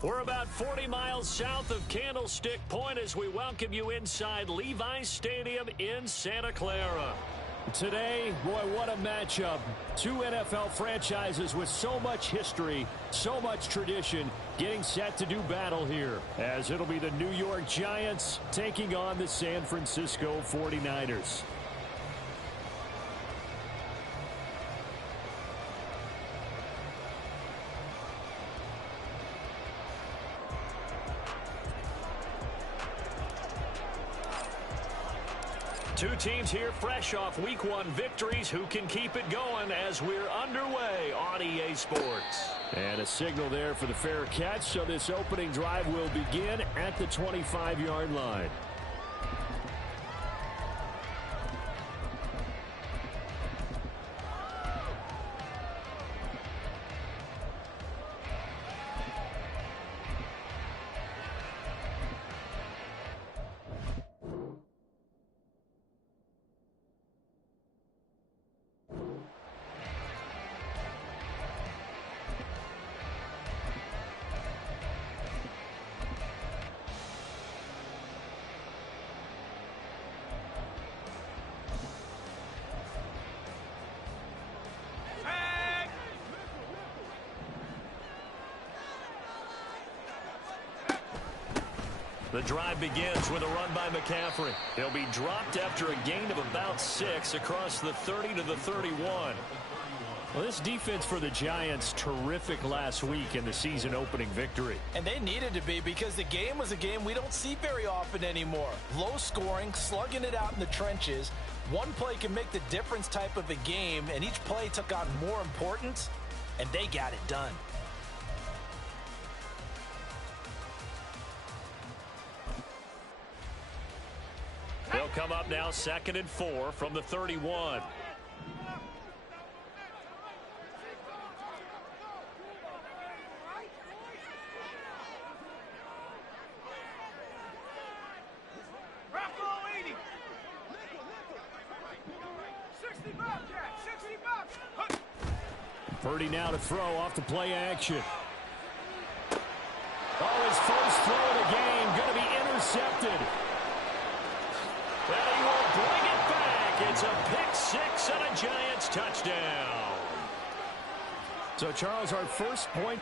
We're about 40 miles south of Candlestick Point as we welcome you inside Levi's Stadium in Santa Clara. Today, boy, what a matchup. Two NFL franchises with so much history, so much tradition, getting set to do battle here, as it'll be the New York Giants taking on the San Francisco 49ers. Two teams here fresh off Week 1 victories. Who can keep it going as we're underway on EA Sports? And a signal there for the fair catch, so this opening drive will begin at the 25-yard line. The drive begins with a run by McCaffrey. He'll be dropped after a gain of about 6 across the 30 to the 31. Well, this defense for the Giants, terrific last week in the season opening victory. And they needed to be, because the game was a game we don't see very often anymore. Low scoring, slugging it out in the trenches. One play can make the difference type of a game, and each play took on more importance, and they got it done. They'll come up now 2nd and 4 from the 31. Purdy now to throw off the play action. Oh, his first throw of the game going to be intercepted. And he will bring it back. It's a pick-6 and a Giants touchdown. So, Charles, our first point.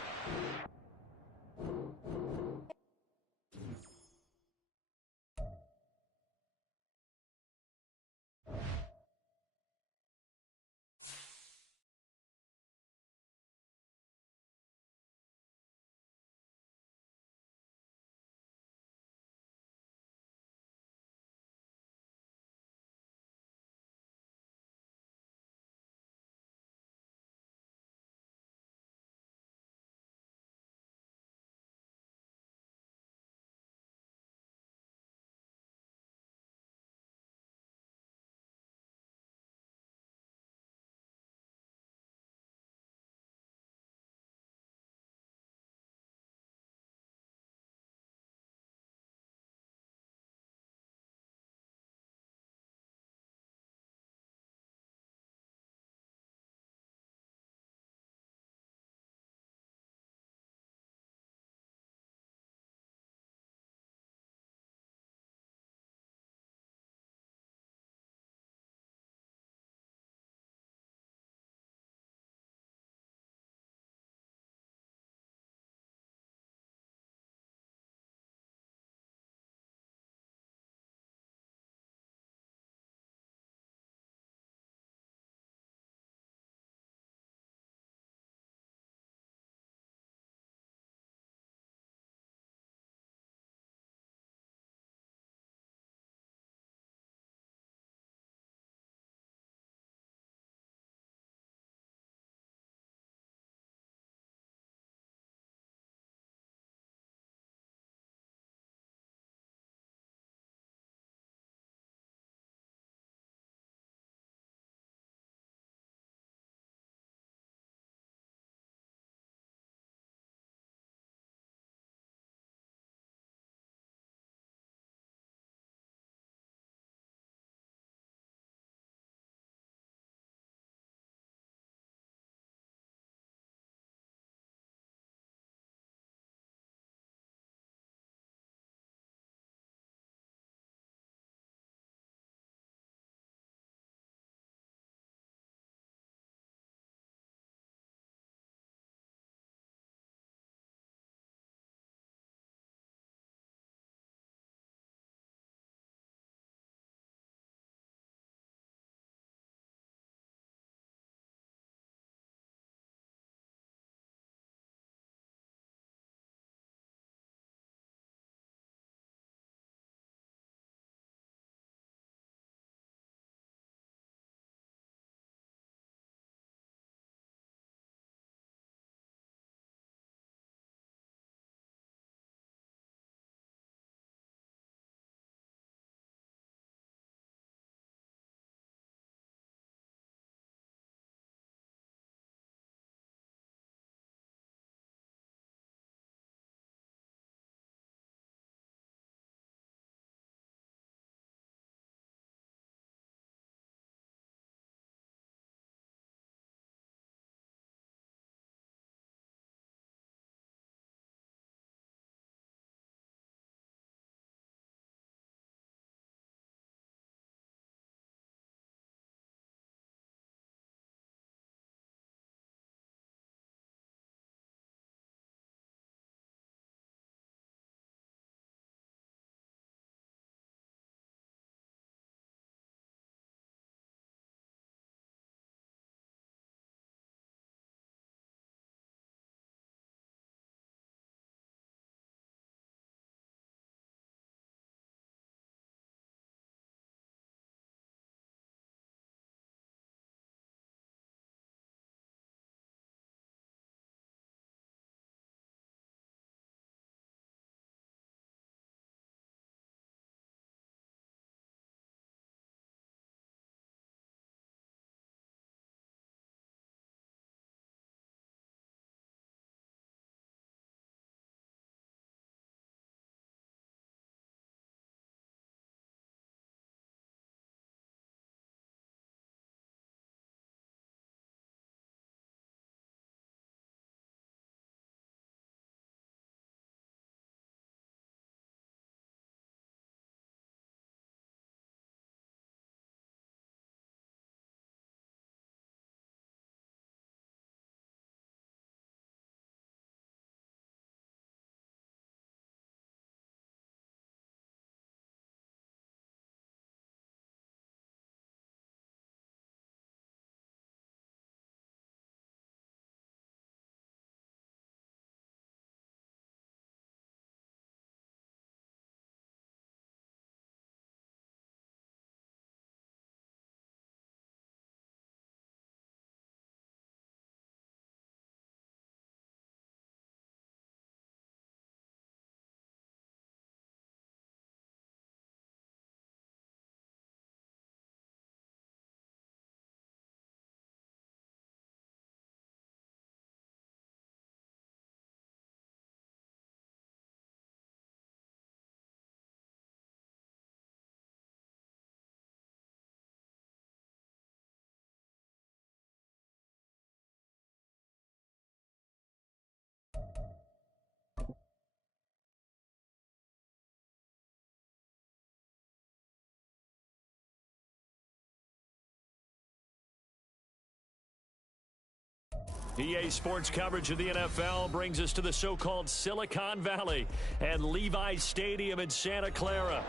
EA Sports coverage of the NFL brings us to the so-called Silicon Valley and Levi's Stadium in Santa Clara.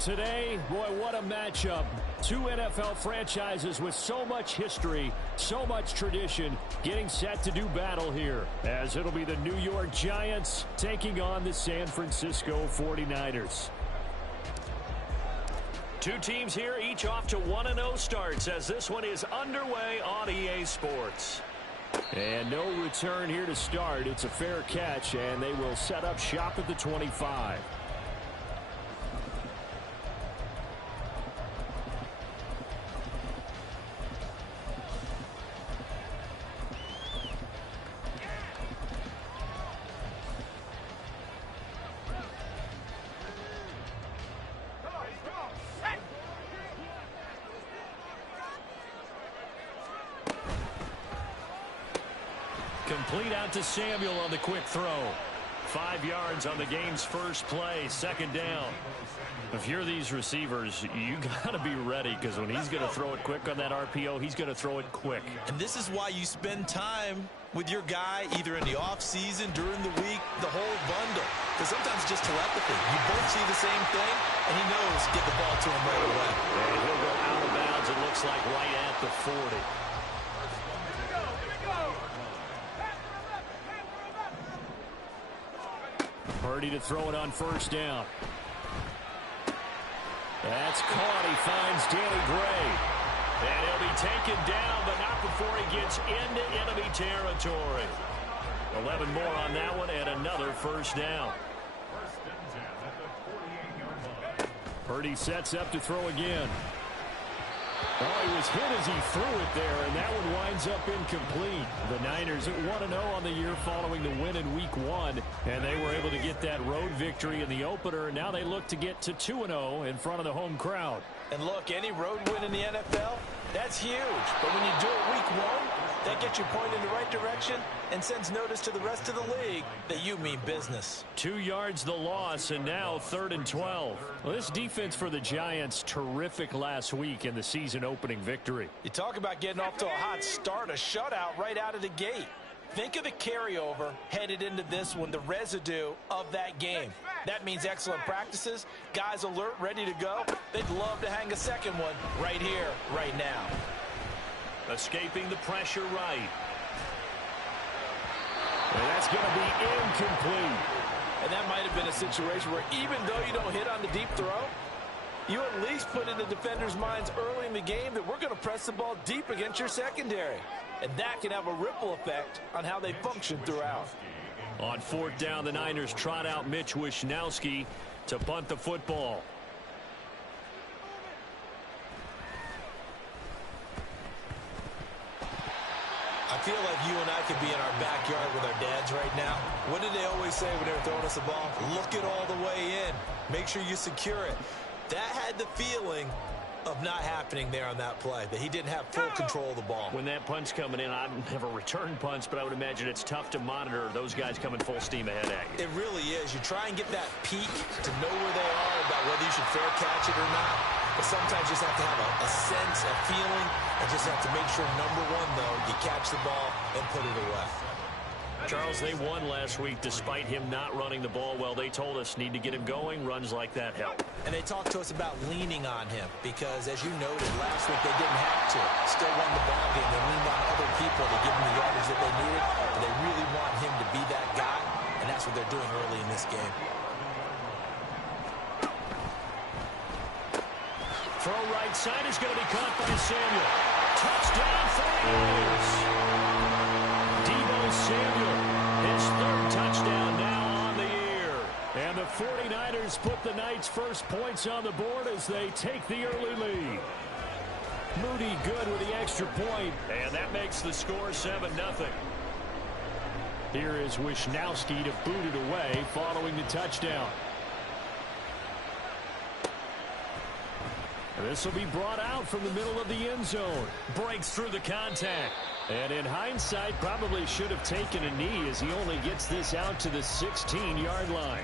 Today, boy, what a matchup. Two NFL franchises with so much history, so much tradition, getting set to do battle here, as it'll be the New York Giants taking on the San Francisco 49ers. Two teams here, each off to 1-0 starts, as this one is underway on EA Sports. And no return here to start. It's a fair catch, and they will set up shop at the 25. Complete out to Samuel on the quick throw. 5 yards on the game's first play, second down. If you're these receivers, you got to be ready, because when he's going to throw it quick on that RPO, he's going to throw it quick. And this is why you spend time with your guy, either in the offseason, during the week, the whole bundle. Because sometimes it's just telepathy. You both see the same thing, and he knows get the ball to him right away. And he'll go out of bounds, it looks like, right at the 40. Purdy to throw it on first down. That's caught. He finds Danny Gray. And he'll be taken down, but not before he gets into enemy territory. 11 more on that one, and another first down. Purdy sets up to throw again. Oh, he was hit as he threw it there, and that one winds up incomplete. The Niners at 1-0 on the year following the win in Week 1, and they were able to get that road victory in the opener, and now they look to get to 2-0 in front of the home crowd. And look, any road win in the NFL, that's huge. But when you do it Week 1, that gets you pointed in the right direction and sends notice to the rest of the league that you mean business. 2 yards the loss, and now 3rd and 12. Well, this defense for the Giants, terrific last week in the season-opening victory. You talk about getting off to a hot start, a shutout right out of the gate. Think of the carryover headed into this one, the residue of that game. That means excellent practices, guys alert, ready to go. They'd love to hang a second one right here, right now. Escaping the pressure right. And that's going to be incomplete. And that might have been a situation where even though you don't hit on the deep throw, you at least put in the defenders' minds early in the game that we're going to press the ball deep against your secondary. And that can have a ripple effect on how they function throughout. On 4th down, the Niners trot out Mitch Wishnowski to punt the football. I feel like you and I could be in our backyard with our dads right now. What did they always say when they were throwing us a ball? Look it all the way in. Make sure you secure it. That had the feeling of not happening there on that play, that he didn't have full control of the ball. When that punt's coming in, I've never returned punts, but I would imagine it's tough to monitor those guys coming full steam ahead at you. It really is. You try and get that peek to know where they are about whether you should fair catch it or not. But sometimes you just have to have a sense, a feeling, and just have to make sure, number one, though, you catch the ball and put it away. Charles, they won last week despite him not running the ball well. They told us need to get him going. Runs like that help. And they talked to us about leaning on him because, as you noted, last week they didn't have to. Still won the ball game. They leaned on other people to give them the yardage that they needed. But they really want him to be that guy, and that's what they're doing early in this game. Throw right side is going to be caught by Samuel. Touchdown 49ers. Deebo Samuel, his 3rd touchdown now on the year. And the 49ers put the Knights' first points on the board as they take the early lead. Moody good with the extra point, and that makes the score 7-0. Here is Wishnowski to boot it away following the touchdown. This will be brought out from the middle of the end zone. Breaks through the contact. And in hindsight, probably should have taken a knee as he only gets this out to the 16-yard line.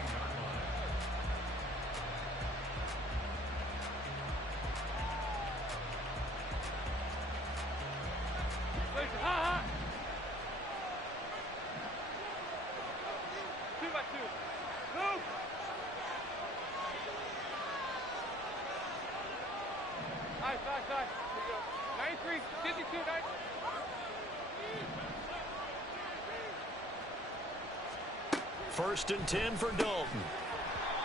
Nice. Here you go. 93, 52, 90. First and 10 for Dalton.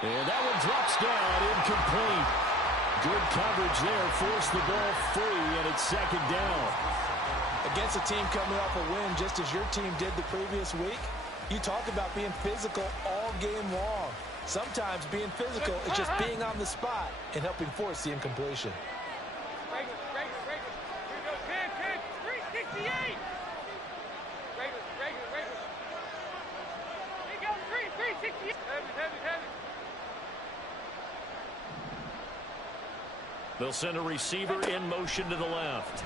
And that one drops down, incomplete. Good coverage there, forced the ball free, and it's second down. Against a team coming off a win just as your team did the previous week, you talk about being physical all game long. Sometimes being physical is just being on the spot and helping force the incompletion. Regular. Here you go. 10, 368. Regular. Here you go. 368. Heavy. They'll send a receiver in motion to the left.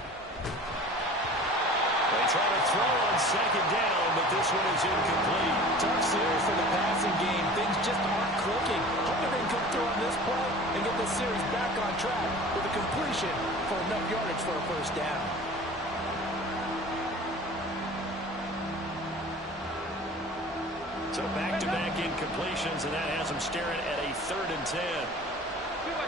They try to throw on second down, but this one is incomplete. Tough series for the passing game. Things just aren't clicking. Hoping they can come through on this play and get the series back on track with a completion for enough yardage for a first down. So back-to-back incompletions, and that has them staring at a 3rd and 10. 2 by 2.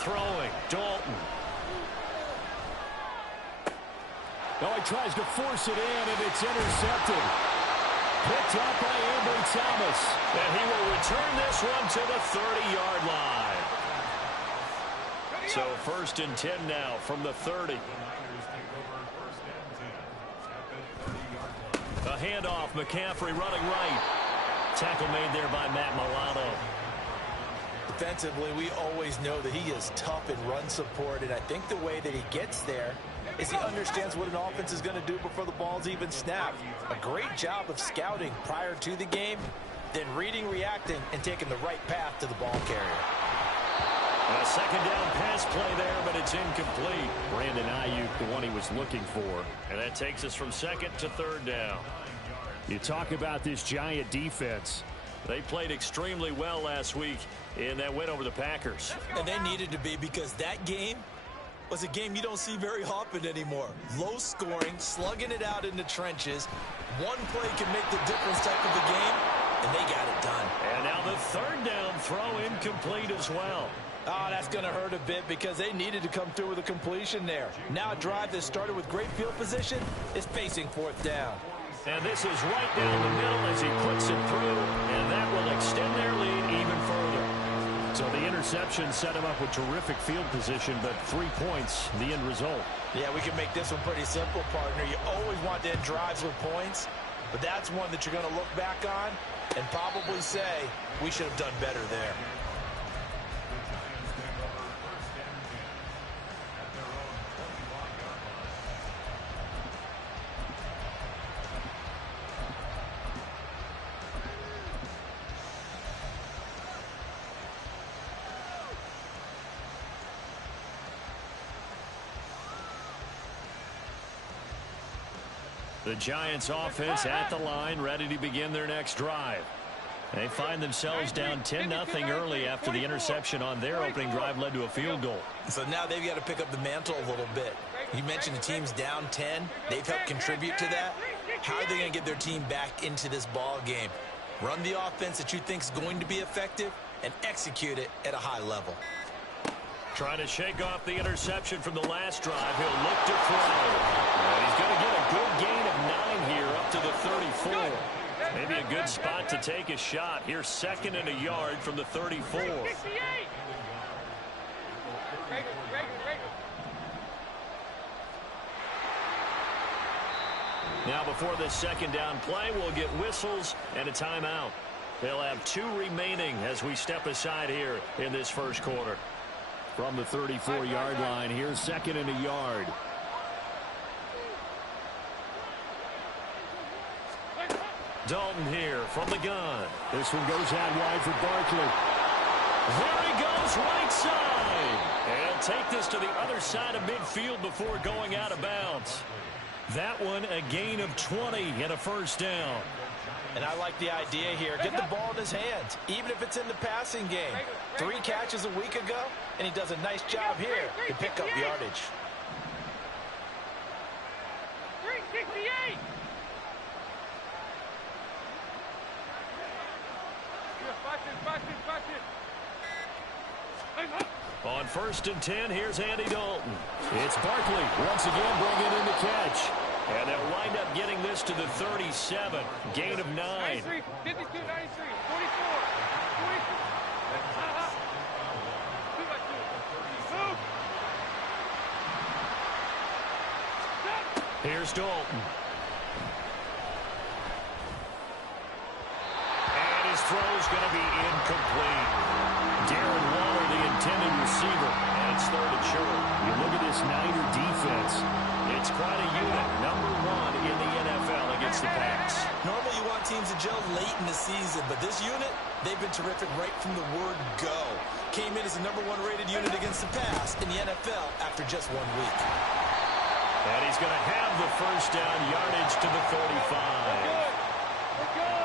Throwing, Dalton. Now he tries to force it in, and it's intercepted. Picked up by Ambry Thomas. And he will return this one to the 30-yard line. So first and 10 now from the 30. A handoff, McCaffrey running right. Tackle made there by Matt Milano. Defensively, we always know that he is tough in run support, and I think the way that he gets there is he understands what an offense is going to do before the ball's even snapped. A great job of scouting prior to the game, then reading, reacting, and taking the right path to the ball carrier. A second down pass play there, but it's incomplete. Brandon Ayuk, the one he was looking for. And that takes us from 2nd to 3rd down. You talk about this Giant defense. They played extremely well last week in that win over the Packers. And they needed to be, because that game was a game you don't see very often anymore. Low scoring, slugging it out in the trenches. One play can make the difference type of a game, and they got it done. And now the 3rd down throw incomplete as well. Oh, that's going to hurt a bit because they needed to come through with a completion there. Now a drive that started with great field position is facing 4th down. And this is right down the middle as he puts it through, and that will extend their lead even further. So the interception set him up with terrific field position, but 3 points, the end result. Yeah, we can make this one pretty simple, partner. You always want to end drives with points, but that's one that you're going to look back on and probably say, we should have done better there. The Giants offense at the line, ready to begin their next drive. They find themselves down 10-0 early after the interception on their opening drive led to a field goal. So now they've got to pick up the mantle a little bit. You mentioned the team's down 10. They've helped contribute to that. How are they going to get their team back into this ball game? Run the offense that you think is going to be effective and execute it at a high level. Trying to shake off the interception from the last drive. He'll look to throw. And he's going to get a good gain of 9 here up to the 34. Maybe a good spot to take a shot. Here's 2nd and a yard from the 34. Now before this 2nd down play, we'll get whistles and a timeout. They'll have 2 remaining as we step aside here in this first quarter. From the 34-yard line, here's 2nd and a yard. Dalton here from the gun. This one goes out wide for Barkley. There he goes, right side. And he'll take this to the other side of midfield before going out of bounds. That one a gain of 20 and a first down. And I like the idea here. Get the ball in his hands, even if it's in the passing game. 3 catches a week ago, and he does a nice job here to pick up yardage. Watch this, watch this. On 1st and 10, here's Andy Dalton. It's Barkley once again bringing in the catch. And they'll wind up getting this to the 37. Gain of 9. 93, 52, 93, 44, 44. 2 by 2. Move. Stop. Here's Dalton. And his throw's going to be incomplete. Darren Waller, the intended receiver, and it's 3rd and short. You look at this Niner defense. It's quite a unit, number 1 in the NFL against the pass. Normally you want teams to gel late in the season, but this unit, they've been terrific right from the word go. Came in as the number 1 rated unit against the pass in the NFL after just 1 week. And he's going to have the first down, yardage to the 35. We're good.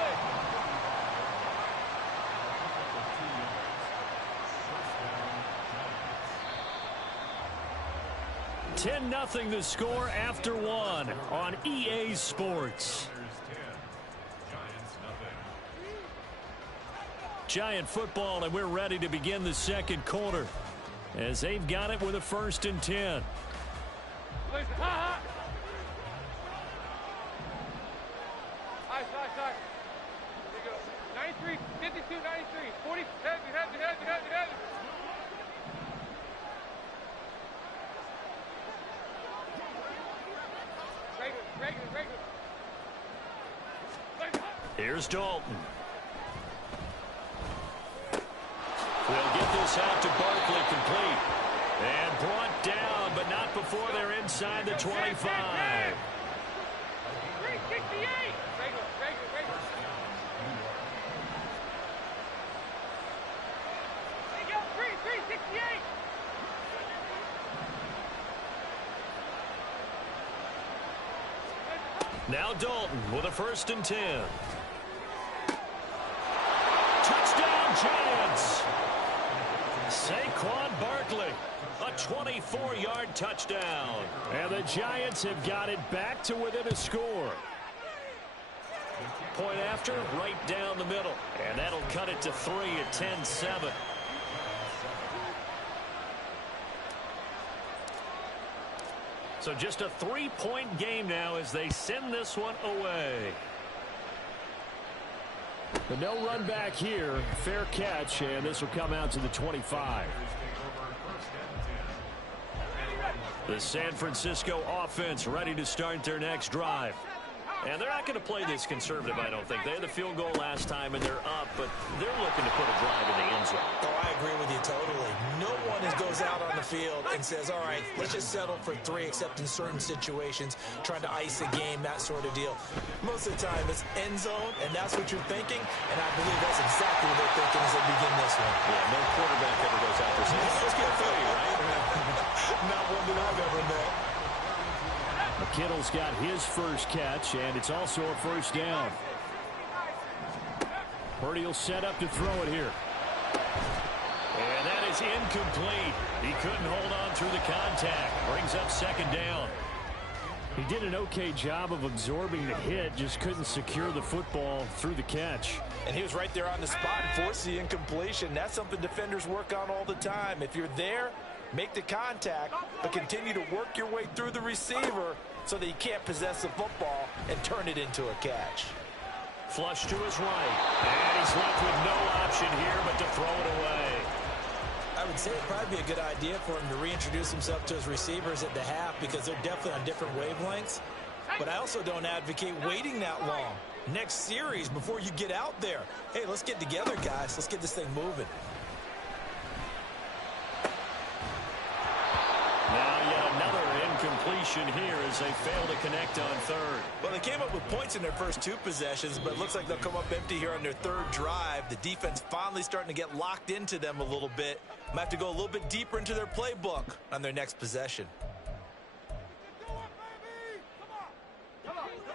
10-0 the score after 1 on EA Sports. Giant football, and we're ready to begin the second quarter as they've got it with a 1st and 10. Listen, ha, ha. Side. There you go. 93, 52, 93, 40. Heavy. Regular. Here's Dalton. They'll get this out to Barkley, complete. And brought down, but not before they're inside the 25. 368. Regular. There you go. 368. Now Dalton with a 1st and 10. Touchdown, Giants! Saquon Barkley, a 24-yard touchdown. And the Giants have got it back to within a score. Point after, right down the middle. And that'll cut it to 3 at 10-7. So just a 3-point game now as they send this one away. But no run back here. Fair catch, and this will come out to the 25. The San Francisco offense ready to start their next drive. And they're not going to play this conservative, I don't think. They had the field goal last time, and they're up, but they're looking to put a drive in the end zone. Oh, I agree with you totally. No one goes out on the field and says, all right, let's just settle for 3, except in certain situations, trying to ice a game, that sort of deal. Most of the time, it's end zone, and that's what you're thinking, and I believe that's exactly what they're thinking as they begin this one. Yeah, no quarterback ever goes out there saying, let's get 3, right? Not one that I've ever met. Kittle's got his first catch, and it's also a 1st down. Purdy will set up to throw it here. And that is incomplete. He couldn't hold on through the contact. Brings up 2nd down. He did an okay job of absorbing the hit, just couldn't secure the football through the catch. And he was right there on the spot and forced the incompletion. That's something defenders work on all the time. If you're there, make the contact, but continue to work your way through the receiver so that you can't possess the football and turn it into a catch. Flush to his right, and he's left with no option here but to throw it away. I would say it'd probably be a good idea for him to reintroduce himself to his receivers at the half because they're definitely on different wavelengths. But I also don't advocate waiting that long. Next series before you get out there. Hey, let's get together, guys. Let's get this thing moving. Now yet another incompletion here as they fail to connect on 3rd. Well, they came up with points in their first 2 possessions, but it looks like they'll come up empty here on their 3rd drive. The defense finally starting to get locked into them a little bit. Might have to go a little bit deeper into their playbook on their next possession.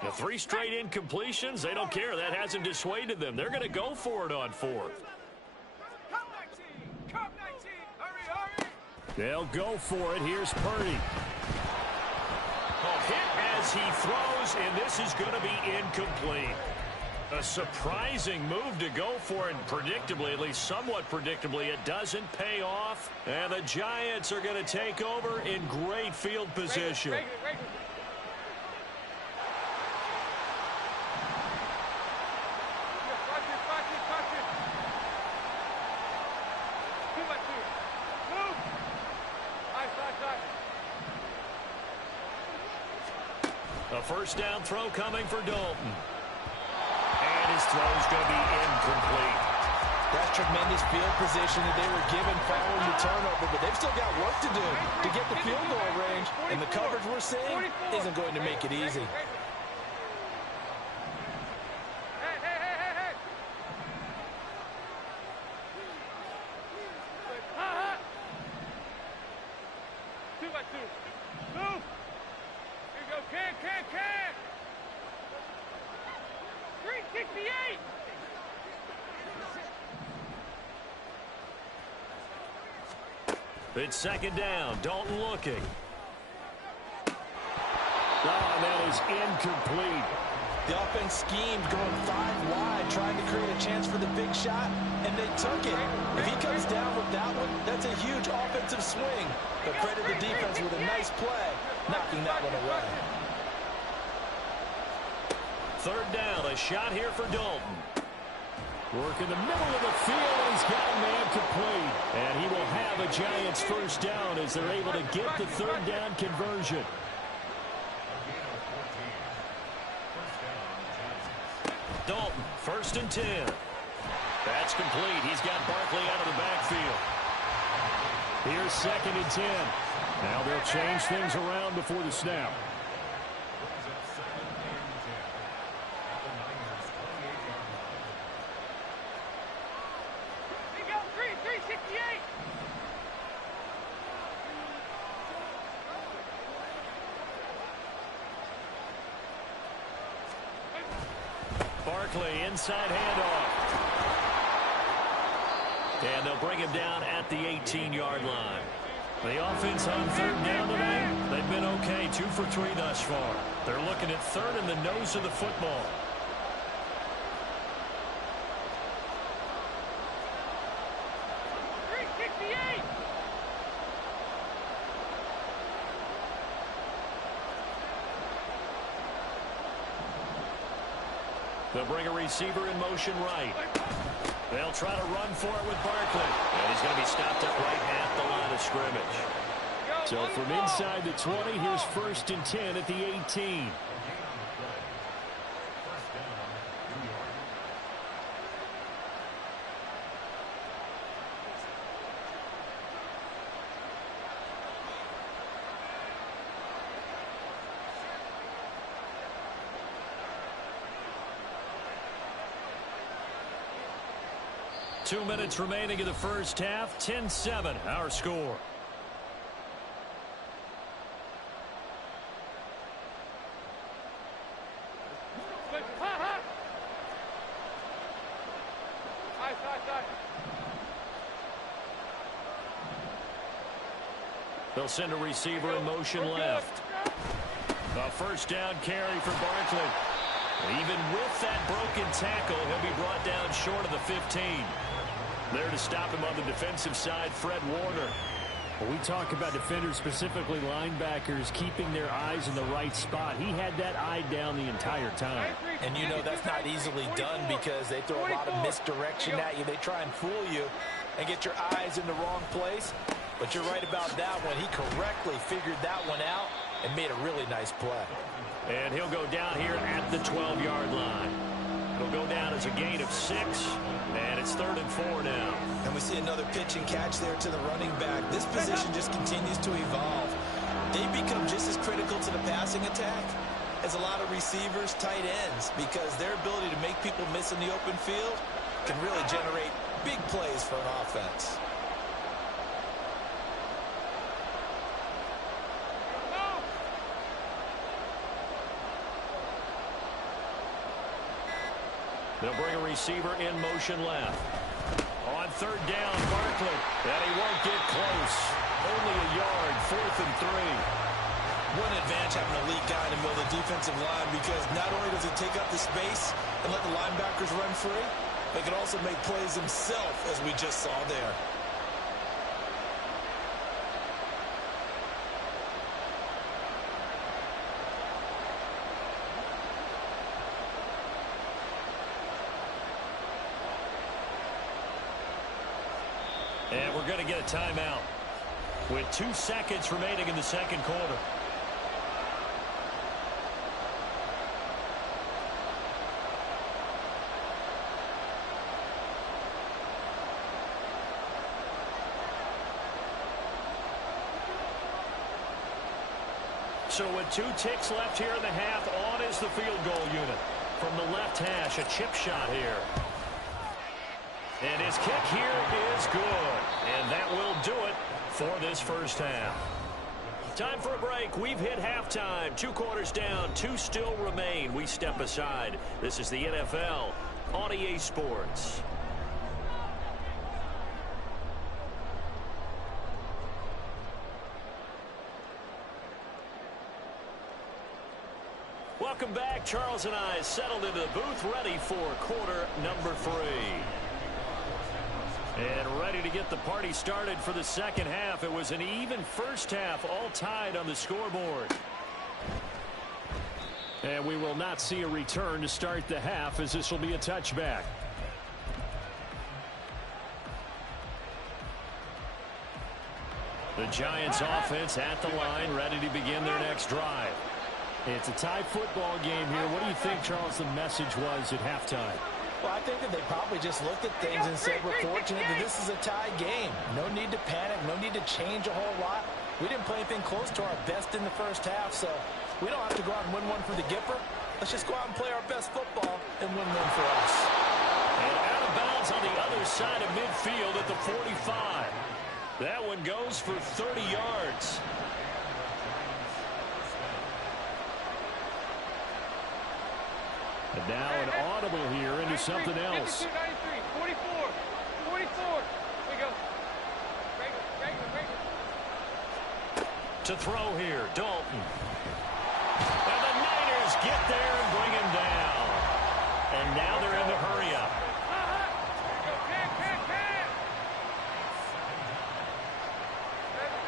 The 3 straight incompletions, they don't care. That hasn't dissuaded them. They're going to go for it on 4th. They'll go for it. Here's Purdy. A hit as he throws, and this is going to be incomplete. A surprising move to go for, and predictably, at least somewhat predictably, it doesn't pay off. And the Giants are going to take over in great field position. A first down throw coming for Dalton. And his throw's going to be incomplete. That's tremendous field position that they were given following the turnover, but they've still got work to do to get the field goal range, and the coverage we're seeing isn't going to make it easy. It's second down. Dalton looking. Oh, that is incomplete. The offense schemed going 5 wide, trying to create a chance for the big shot, and they took it. If he comes down with that one, that's a huge offensive swing. But credit the defense with a nice play, knocking that one away. Third down, a shot here for Dalton. Work in the middle of the field, and he's got a man complete. And he will have a Giants first down as they're able to get the third down conversion. Dalton, first and 10. That's complete. He's got Barkley out of the backfield. Here's second and 10. Now they'll change things around before the snap. Barkley, inside handoff. And they'll bring him down at the 18-yard line. The offense on third down today, they've been okay, 2 for 3 thus far. They're looking at third in the nose of the football. They'll bring a receiver in motion right. They'll try to run for it with Barkley. And he's going to be stopped up right at the line of scrimmage. So from inside the 20, here's first and 10 at the 18. Two minutes remaining in the first half. 10-7, our score. They'll send a receiver in motion left. A first down carry for Barkley. Even with that broken tackle, he'll be brought down short of the 15. There to stop him on the defensive side, Fred Warner. Well, we talk about defenders, specifically linebackers, keeping their eyes in the right spot. He had that eye down the entire time. And you know that's not easily done because they throw a lot of misdirection at you. They try and fool you and get your eyes in the wrong place. But you're right about that one. He correctly figured that one out and made a really nice play. And he'll go down here at the 12-yard line. It'll go down as a gain of 6, and it's 3rd and 4 now. And we see another pitch and catch there to the running back. This position just continues to evolve. They become just as critical to the passing attack as a lot of receivers, tight ends, because their ability to make people miss in the open field can really generate big plays for an offense. They'll bring a receiver in motion left. On third down, Barkley. And he won't get close. Only a yard, 4th and 3. What an advantage having an elite guy in the middle of the defensive line, because not only does he take up the space and let the linebackers run free, but he can also make plays himself, as we just saw there. And we're going to get a timeout with 2 seconds remaining in the second quarter. So with 2 ticks left here in the half, on is the field goal unit. From the left hash, a chip shot here. And his kick here is good. And that will do it for this first half. Time for a break. We've hit halftime. 2 quarters down, 2 still remain. We step aside. This is the NFL on EA Sports. Welcome back. Charles and I settled into the booth, ready for quarter number 3. And ready to get the party started for the second half. It was an even first half, all tied on the scoreboard. And we will not see a return to start the half, as this will be a touchback. The Giants offense at the line, ready to begin their next drive. It's a tie football game here. What do you think, Charles, the message was at halftime? Well, I think that they probably just looked at things and said, we're fortunate that this is a tie game. No need to panic, no need to change a whole lot. We didn't play anything close to our best in the first half, so we don't have to go out and win one for the Gipper. Let's just go out and play our best football and win one for us. And out of bounds on the other side of midfield at the 45. That one goes for 30 yards. And now an audible here into something else. 52, 93, 44, 44. There we go. Regular. To throw here, Dalton. And the Niners get there and bring him down. And now they're in the hurry up. There we go.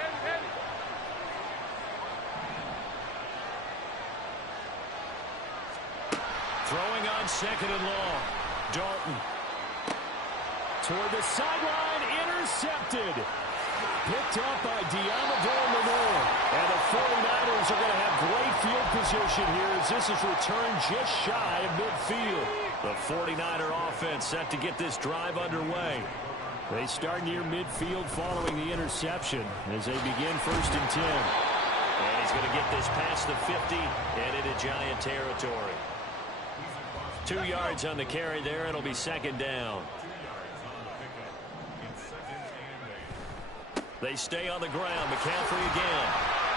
10. Heavy. Throwing on second and long. Dalton. Toward the sideline, intercepted. Picked up by Diamador Lenore. And the 49ers are going to have great field position here as this is returned just shy of midfield. The 49er offense set to get this drive underway. They start near midfield following the interception as they begin 1st and 10. And he's going to get this past the 50 and into Giant territory. 2 yards on the carry there. It'll be second down. They stay on the ground. McCaffrey again.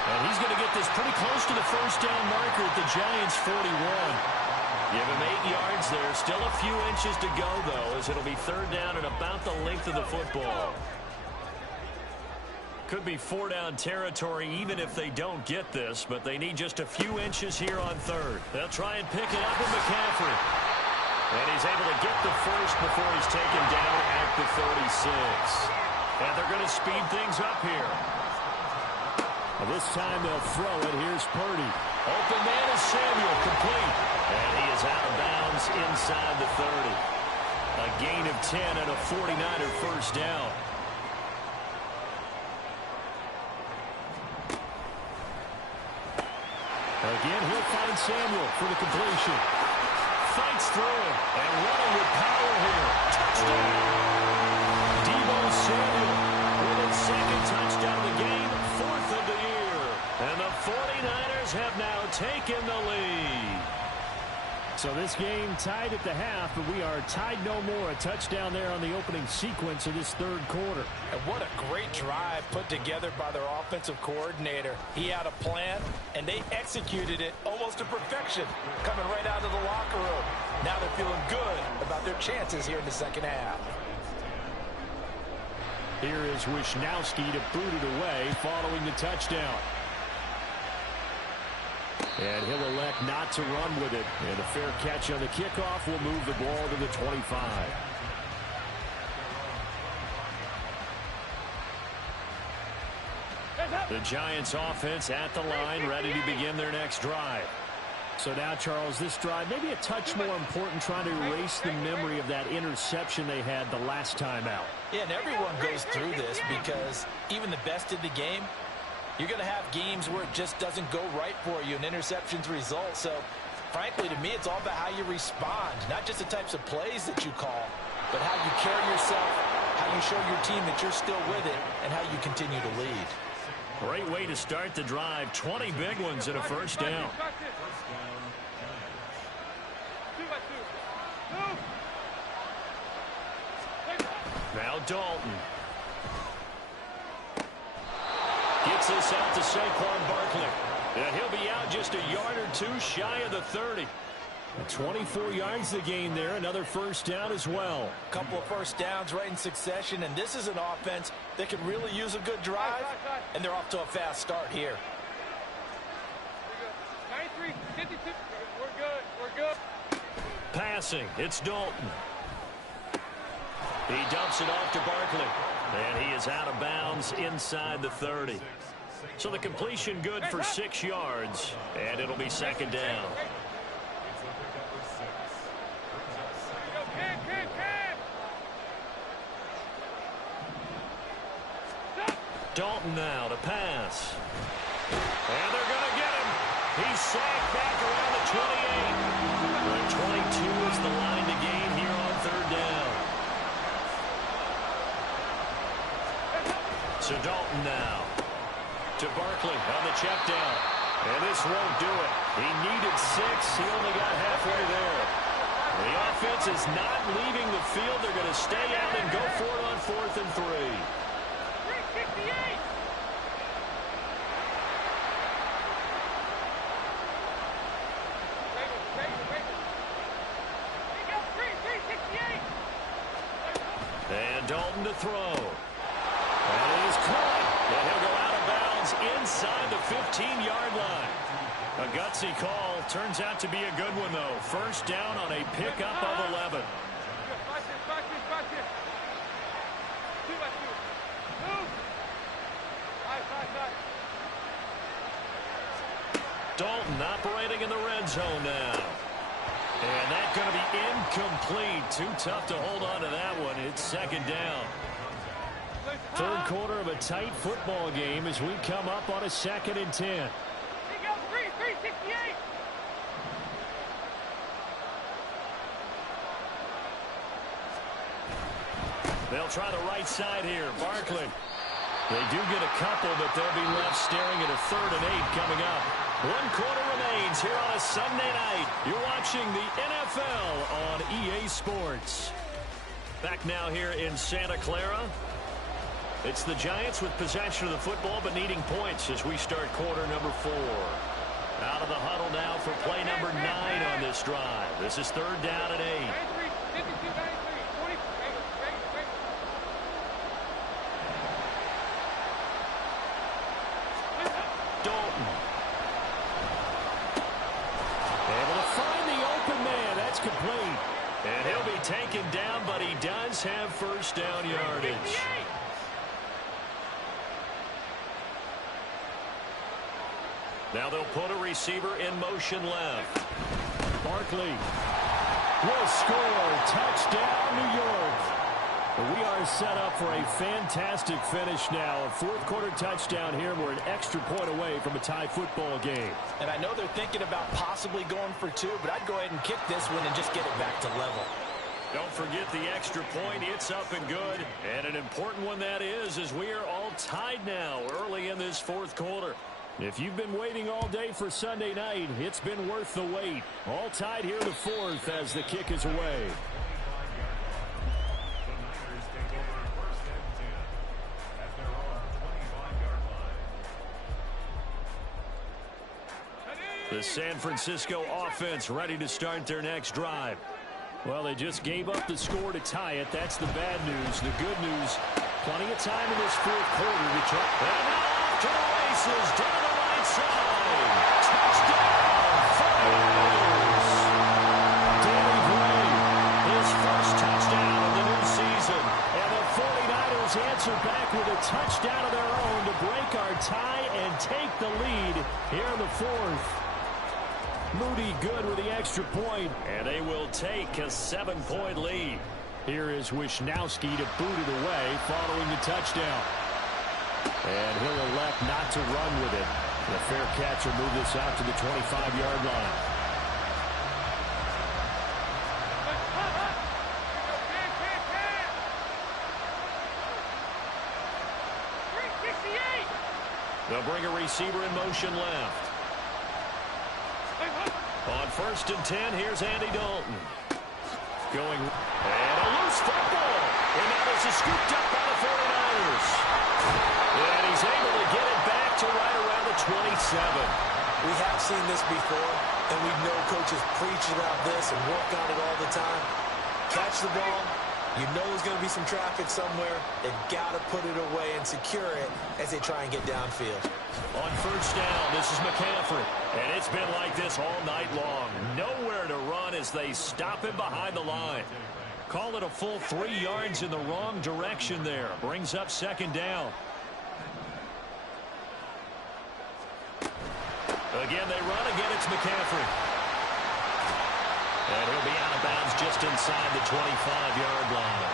And he's going to get this pretty close to the first down marker at the Giants' 41. Give him 8 yards there. Still a few inches to go, though, as it'll be 3rd down and about the length of the football. Could be 4-down territory even if they don't get this, but they need just a few inches here on 3rd. They'll try and pick it up with McCaffrey. And he's able to get the first before he's taken down at the 36. And they're going to speed things up here. Well, this time they'll throw it. Here's Purdy. Open man is Samuel, complete. And he is out of bounds inside the 30. A gain of 10 and a 49er first down. Again, he'll find Samuel for the completion. Fights through it and running with power here. Touchdown! Deebo Samuel with his 2nd touchdown of the game, 4th of the year. And the 49ers have now taken the lead. So this game tied at the half, but we are tied no more. A touchdown there on the opening sequence of this 3rd quarter. And what a great drive put together by their offensive coordinator. He had a plan, and they executed it almost to perfection, coming right out of the locker room. Now they're feeling good about their chances here in the second half. Here is Wisnowski to boot it away following the touchdown. And he'll elect not to run with it. And a fair catch on the kickoff will move the ball to the 25. The Giants offense at the line, ready to begin their next drive. So now, Charles, this drive maybe a touch more important, trying to erase the memory of that interception they had the last time out. Yeah, and everyone goes through this because even the best in the game, you're going to have games where it just doesn't go right for you, and interceptions result. So, frankly, to me, it's all about how you respond, not just the types of plays that you call, but how you carry yourself, how you show your team that you're still with it, and how you continue to lead. Great way to start the drive. 20 big ones and a first down. Now Dalton. Gets this out to Saquon Barkley. And he'll be out just a yard or two shy of the 30. 24 yards to gain there. Another first down as well. A couple of first downs right in succession, and this is an offense that could really use a good drive, and they're off to a fast start here. 93, 52. We're good. We're good. Passing. It's Dalton. He dumps it off to Barkley. And he is out of bounds inside the 30. So the completion good for 6 yards. And it'll be second down. Dalton now to pass. And they're going to get him. He's sacked back around the 28. The 22 is the line to gain here on third down. So Dalton now to Barkley on the check down. And this won't do it. He needed 6. He only got halfway there. The offense is not leaving the field. They're going to stay out and go for it on 4th and 3. 368. And Dalton to throw. And it is caught. And he'll go out of bounds inside the 15-yard line. A gutsy call. Turns out to be a good one, though. First down on a pickup of 11. Dalton operating in the red zone now. And that's going to be incomplete. Too tough to hold on to that one. It's second down. Third quarter of a tight football game as we come up on a 2nd and 10. They'll try the right side here. Barkley. They do get a couple, but they'll be left staring at a 3rd and 8 coming up. 1 quarter remains here on a Sunday night. You're watching the NFL on EA Sports. Back now here in Santa Clara. It's the Giants with possession of the football, but needing points as we start quarter number 4. Out of the huddle now for play number 9 on this drive. This is 3rd down and 8. Dalton. Able to find the open man. That's complete. And he'll be taken down, but he does have first down yardage. Now they'll put a receiver in motion left. Barkley will score. Touchdown, New York. We are set up for a fantastic finish now. A 4th quarter touchdown here. We're an extra point away from a tie football game. And I know they're thinking about possibly going for 2, but I'd go ahead and kick this one and just get it back to level. Don't forget the extra point. It's up and good. And an important one that is, as we are all tied now early in this 4th quarter. If you've been waiting all day for Sunday night, it's been worth the wait. All tied here in the 4th as the kick is away. The San Francisco offense ready to start their next drive. Well, they just gave up the score to tie it. That's the bad news. The good news, plenty of time in this 4th quarter to try. And now off to the races down the right side. Touchdown! Giants are back with a touchdown of their own to break our tie and take the lead here in the fourth. Moody good with the extra point. And they will take a 7-point lead. Here is Wisnowski to boot it away following the touchdown. And he'll elect not to run with it. The fair catch will move this out to the 25-yard line. They'll bring a receiver in motion left. On 1st and 10, here's Andy Dalton. Going, and a loose football. And now this is scooped up by the 49ers. And he's able to get it back to right around the 27. We have seen this before, and we know coaches preach about this and work on it all the time. Catch the ball. You know there's going to be some traffic somewhere. They've got to put it away and secure it as they try and get downfield. On 1st down, this is McCaffrey. And it's been like this all night long. Nowhere to run as they stop him behind the line. Call it a full 3 yards in the wrong direction there. Brings up 2nd down. Again, they run. Again, it's McCaffrey. And he'll be out of bounds just inside the 25-yard line.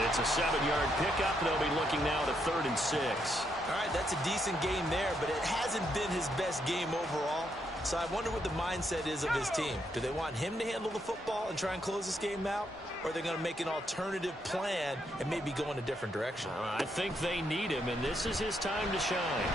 It's a 7-yard pickup. They'll be looking now to 3rd and 6. All right, that's a decent game there, but it hasn't been his best game overall. So I wonder what the mindset is of his team. Do they want him to handle the football and try and close this game out? Or are they going to make an alternative plan and maybe go in a different direction? I think they need him, and this is his time to shine.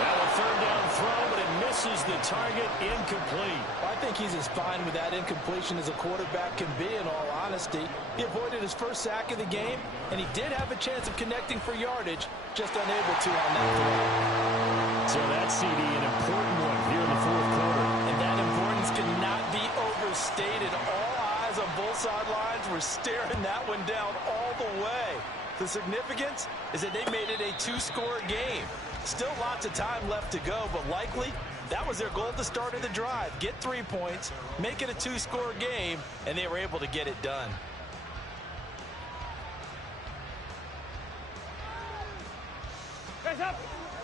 Now a 3rd down throw, but it misses the target. Incomplete. I think he's as fine with that incompletion as a quarterback can be, in all honesty. He avoided his first sack of the game, and he did have a chance of connecting for yardage, just unable to on that throw. So that CD, an important one here in the fourth quarter. And that importance cannot be overstated. All eyes on both sidelines were staring that one down all the way. The significance is that they made it a 2-score game. Still lots of time left to go, but likely that was their goal at the start of the drive. Get 3 points, make it a 2-score game, and they were able to get it done.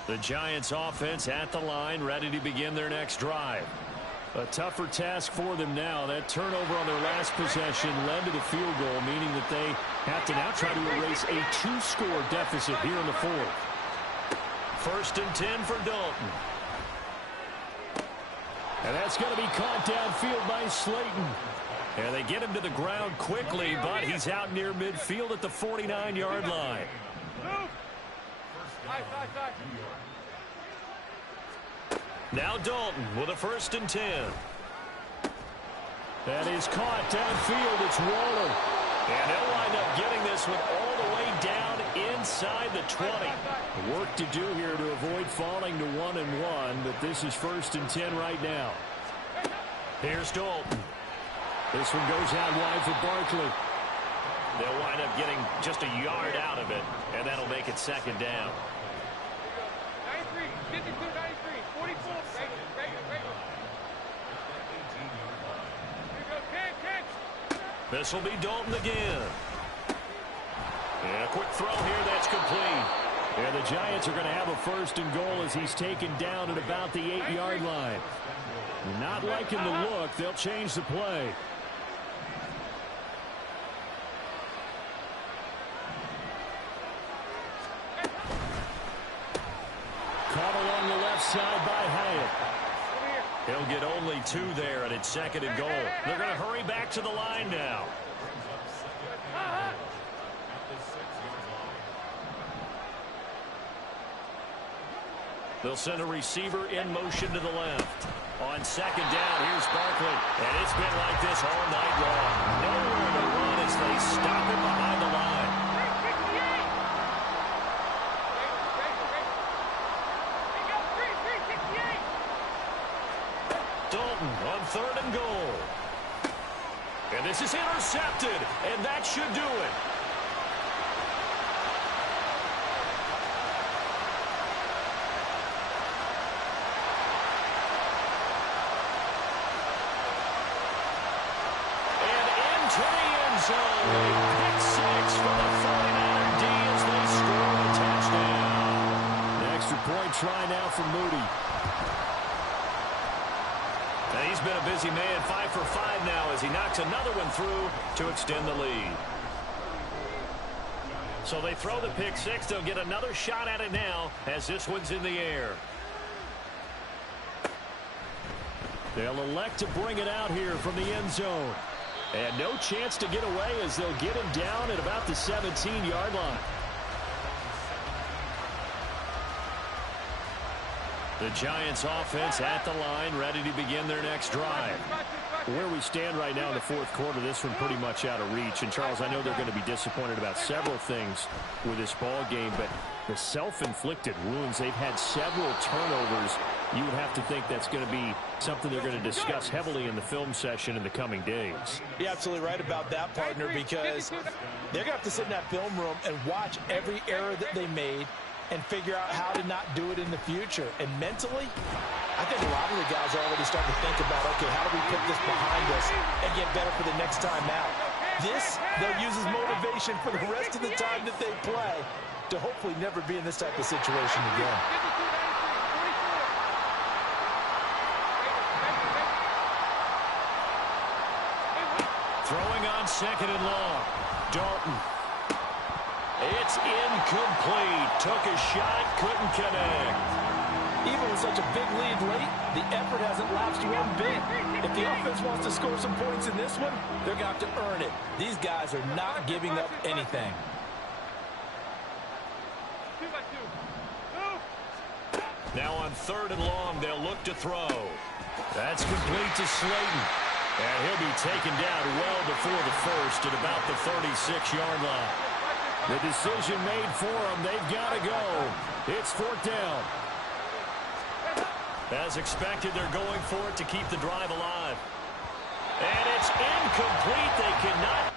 The Giants offense at the line, ready to begin their next drive. A tougher task for them now. That turnover on their last possession led to the field goal, meaning that they have to now try to erase a 2-score deficit here in the fourth. 1st and 10 for Dalton. And that's going to be caught downfield by Slayton. And they get him to the ground quickly, but he's out near midfield at the 49-yard line. Now Dalton with a 1st and 10. That is caught downfield. It's Waller. And he'll wind up getting this one all the way down inside the 20. Work to do here to avoid falling to 1-1, but this is 1st and 10 right now. Here's Dalton. This one goes out wide for Barkley. They'll wind up getting just a yard out of it, and that'll make it 2nd down. 93, 52, 93, 44. This will be Dalton again. And a quick throw here, that's complete. And the Giants are going to have a 1st and goal as he's taken down at about the 8-yard line. Not liking the look. They'll change the play. Caught along the left side by Hyatt. He'll get only 2 there, and it's 2nd and goal. They're going to hurry back to the line now. They'll send a receiver in motion to the left. On 2nd down, here's Barkley. And it's been like this all night long. Nowhere to run as they stop him behind the line. Dalton on 3rd and goal. And this is intercepted, and that should do it. And into the end zone. A pick 6 for the 49er D in as they score a touchdown. An extra point try now from Moody. And he's been a busy man, 5 for 5 now as he knocks another one through to extend the lead. So they throw the pick six. They'll get another shot at it now as this one's in the air. They'll elect to bring it out here from the end zone. And no chance to get away as they'll get him down at about the 17-yard line. The Giants offense at the line, ready to begin their next drive. Where we stand right now in the fourth quarter, this one pretty much out of reach. And, Charles, I know they're going to be disappointed about several things with this ball game, but the self-inflicted wounds, they've had several turnovers. You would have to think that's going to be something they're going to discuss heavily in the film session in the coming days. You're absolutely right about that, partner, because they're going to have to sit in that film room and watch every error that they made and figure out how to not do it in the future. And mentally, I think a lot of the guys are already starting to think about, okay, how do we put this behind us and get better for the next time out? This, they'll use as motivation for the rest of the time that they play to hopefully never be in this type of situation again. Throwing on second and long. Dalton. It's incomplete. Took a shot, couldn't connect. Even with such a big lead late, the effort hasn't lapsed one bit. If the offense wants to score some points in this one, they're going to have to earn it. These guys are not giving up anything. Now on third and long, they'll look to throw. That's complete to Slayton. And he'll be taken down well before the first at about the 36-yard line. The decision made for them. They've got to go. It's fourth down. As expected, they're going for it to keep the drive alive. And it's incomplete. They cannot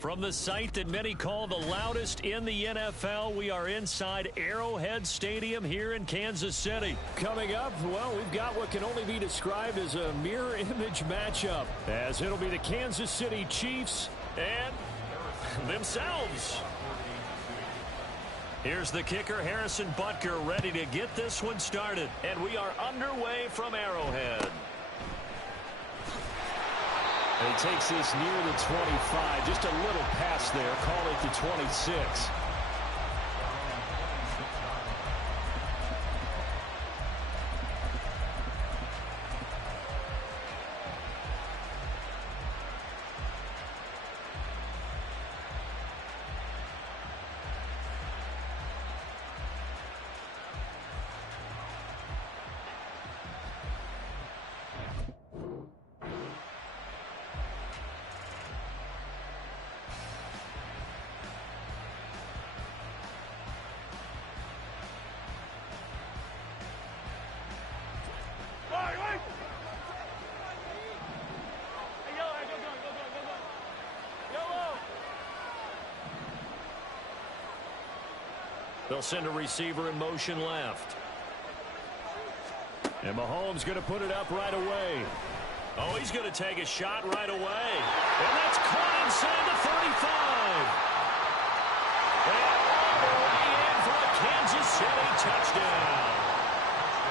From the site that many call the loudest in the NFL, we are inside Arrowhead Stadium here in Kansas City. Coming up, well, we've got what can only be described as a mirror image matchup, as it'll be the Kansas City Chiefs and themselves. Here's the kicker, Harrison Butker, ready to get this one started. And we are underway from Arrowhead. And he takes this near the 25. Just a little pass there. Call it the 26. They'll send a receiver in motion left. And Mahomes going to put it up right away. Oh, he's going to take a shot right away. And that's caught inside the 35. And all the way in for a Kansas City touchdown.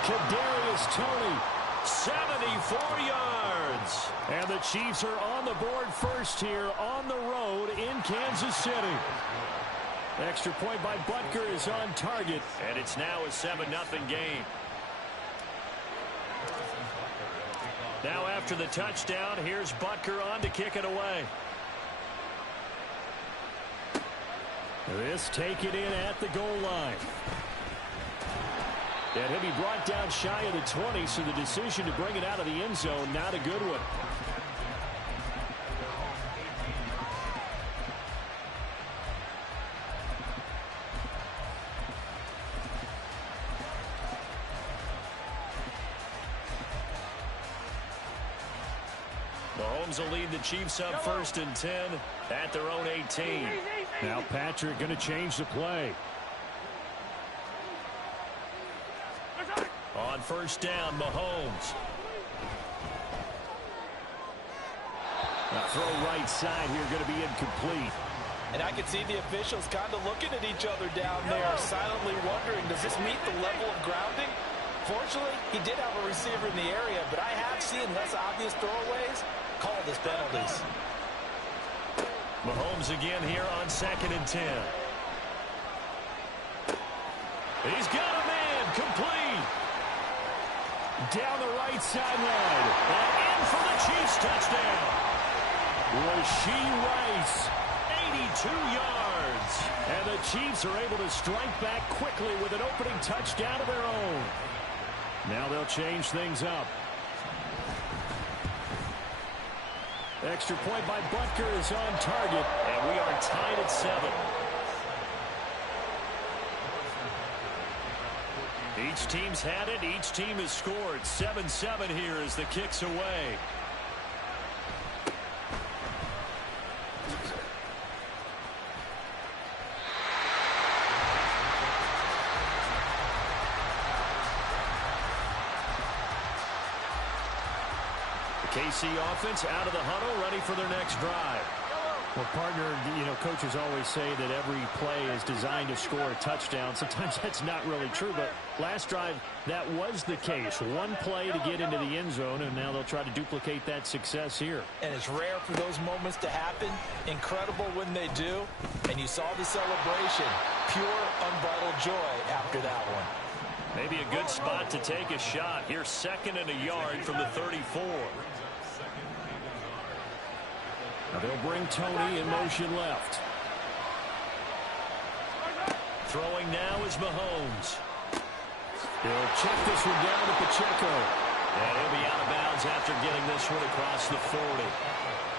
Kadarius Toney, 74 yards. And the Chiefs are on the board first here on the road in Kansas City. Extra point by Butker is on target. And it's now a 7-0 game. Now after the touchdown, here's Butker on to kick it away. This taken in at the goal line. And he'll be brought down shy of the 20, so the decision to bring it out of the end zone, not a good one. Mahomes will lead the Chiefs up 1st and 10 at their own 18. Now Patrick going to change the play. On 1st down, Mahomes. Now throw right side here going to be incomplete. And I can see the officials kind of looking at each other down there, silently wondering, does this meet the level of grounding? Fortunately, he did have a receiver in the area, but I have seen less obvious throwaways call this penalties. Mahomes again here on 2nd and 10. He's got a man, complete. Down the right sideline. And in for the Chiefs touchdown. Rashee Rice, 82 yards. And the Chiefs are able to strike back quickly with an opening touchdown of their own. Now they'll change things up. Extra point by Butker is on target. And we are tied at 7. Each team's had it. Each team has scored. 7-7 here as the kick's away. KC offense out of the huddle, ready for their next drive. Well, partner, you know, coaches always say that every play is designed to score a touchdown. Sometimes that's not really true, but last drive, that was the case. One play to get into the end zone, and now they'll try to duplicate that success here. And it's rare for those moments to happen. Incredible when they do. And you saw the celebration. Pure, unbridled joy after that one. Maybe a good spot to take a shot. Here, 2nd and a yard from the 34. Now they'll bring Toney in motion left. Throwing now is Mahomes. He'll check this one down to Pacheco. And he'll be out of bounds after getting this one across the 40.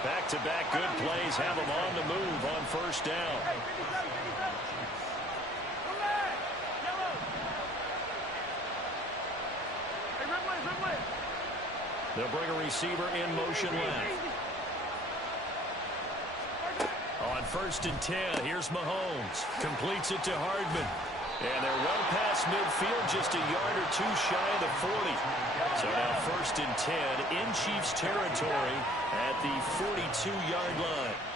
Back-to-back good plays have him on the move on 1st down. They'll bring a receiver in motion left. On first and 10. Here's Mahomes. Completes it to Hardman. And they're well past midfield, just a yard or two shy of the 40. So now first and 10 in Chiefs territory at the 42-yard line.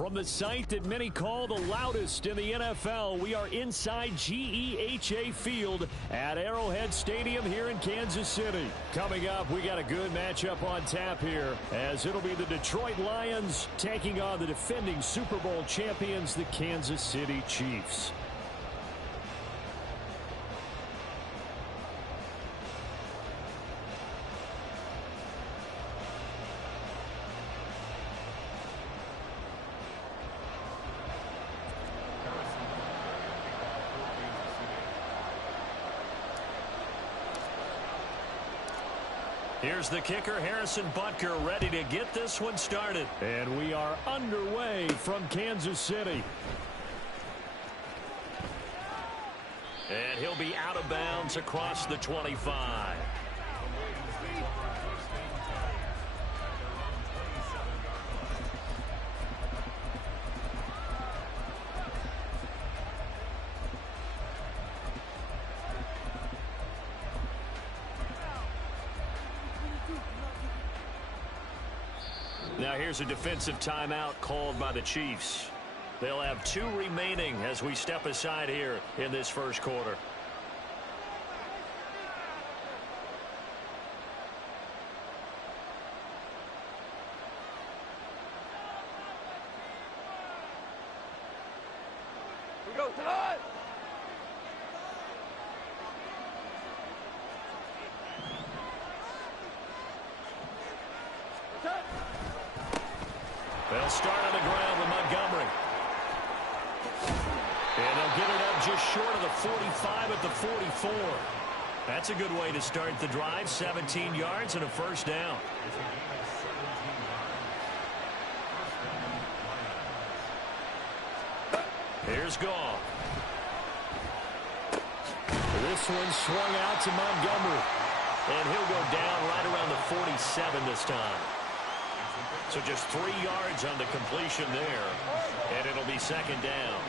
From the site that many call the loudest in the NFL, we are inside GEHA Field at Arrowhead Stadium here in Kansas City. Coming up, we got a good matchup on tap here, as it'll be the Detroit Lions taking on the defending Super Bowl champions, the Kansas City Chiefs. Here's the kicker, Harrison Butker, ready to get this one started. And we are underway from Kansas City. And he'll be out of bounds across the 25. Now here's a defensive timeout called by the Chiefs. They'll have 2 remaining as we step aside here in this first quarter. We go, Todd! They'll start on the ground with Montgomery. And they'll get it up just short of the 45 at the 44. That's a good way to start the drive. 17 yards and a first down. Here's Goff. This one swung out to Montgomery. And he'll go down right around the 47 this time. So just 3 yards on the completion there. And it'll be second down.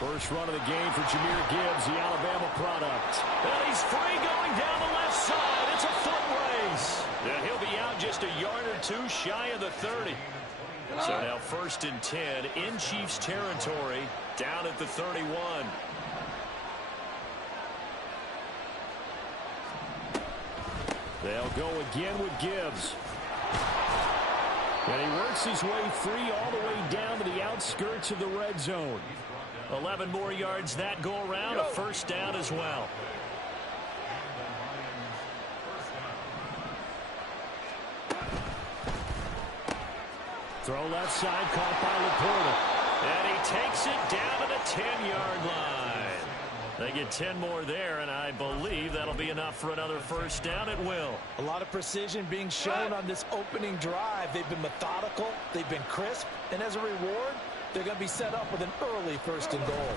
First run of the game for Jahmyr Gibbs, the Alabama product. And he's free going down the left side. It's a foot race. And he'll be out just a yard or 2 shy of the 30. So now first and 10 in Chiefs territory, down at the 31. They'll go again with Gibbs. And he works his way free all the way down to the outskirts of the red zone. 11 more yards that go around, a first down as well. Throw left side, caught by Laporta. And he takes it down to the 10-yard line. They get 10 more there, and I believe that'll be enough for another first down at will. A lot of precision being shown on this opening drive. They've been methodical, they've been crisp, and as a reward, they're going to be set up with an early first and goal.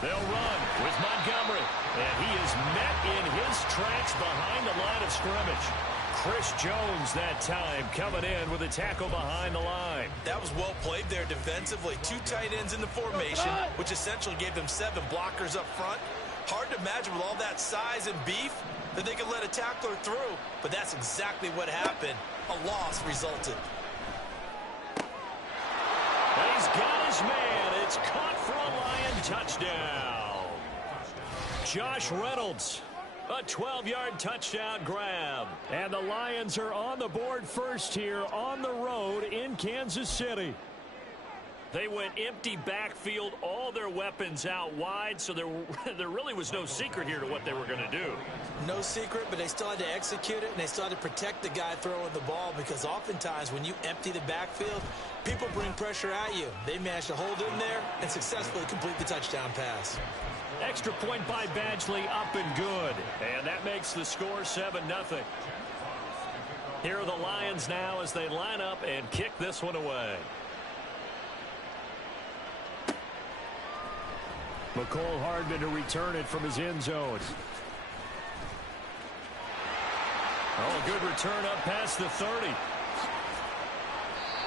They'll run with Montgomery, and he is met in his tracks behind the line of scrimmage. Chris Jones that time coming in with a tackle behind the line. That was well played there defensively. 2 tight ends in the formation, which essentially gave them 7 blockers up front. Hard to imagine with all that size and beef that they could let a tackler through, but that's exactly what happened. A loss resulted. And he's got his man. It's caught for a Lion touchdown. Josh Reynolds. A 12-yard touchdown grab. And the Lions are on the board first here on the road in Kansas City. They went empty backfield, all their weapons out wide, so there really was no secret here to what they were going to do. No secret, but they still had to execute it, and they still had to protect the guy throwing the ball, because oftentimes when you empty the backfield, people bring pressure at you. They managed to hold in there and successfully complete the touchdown pass. Extra point by Badgley, up and good. And that makes the score 7-0. Here are the Lions now as they line up and kick this one away. McCole Hardman to return it from his end zone. Oh, good return up past the 30.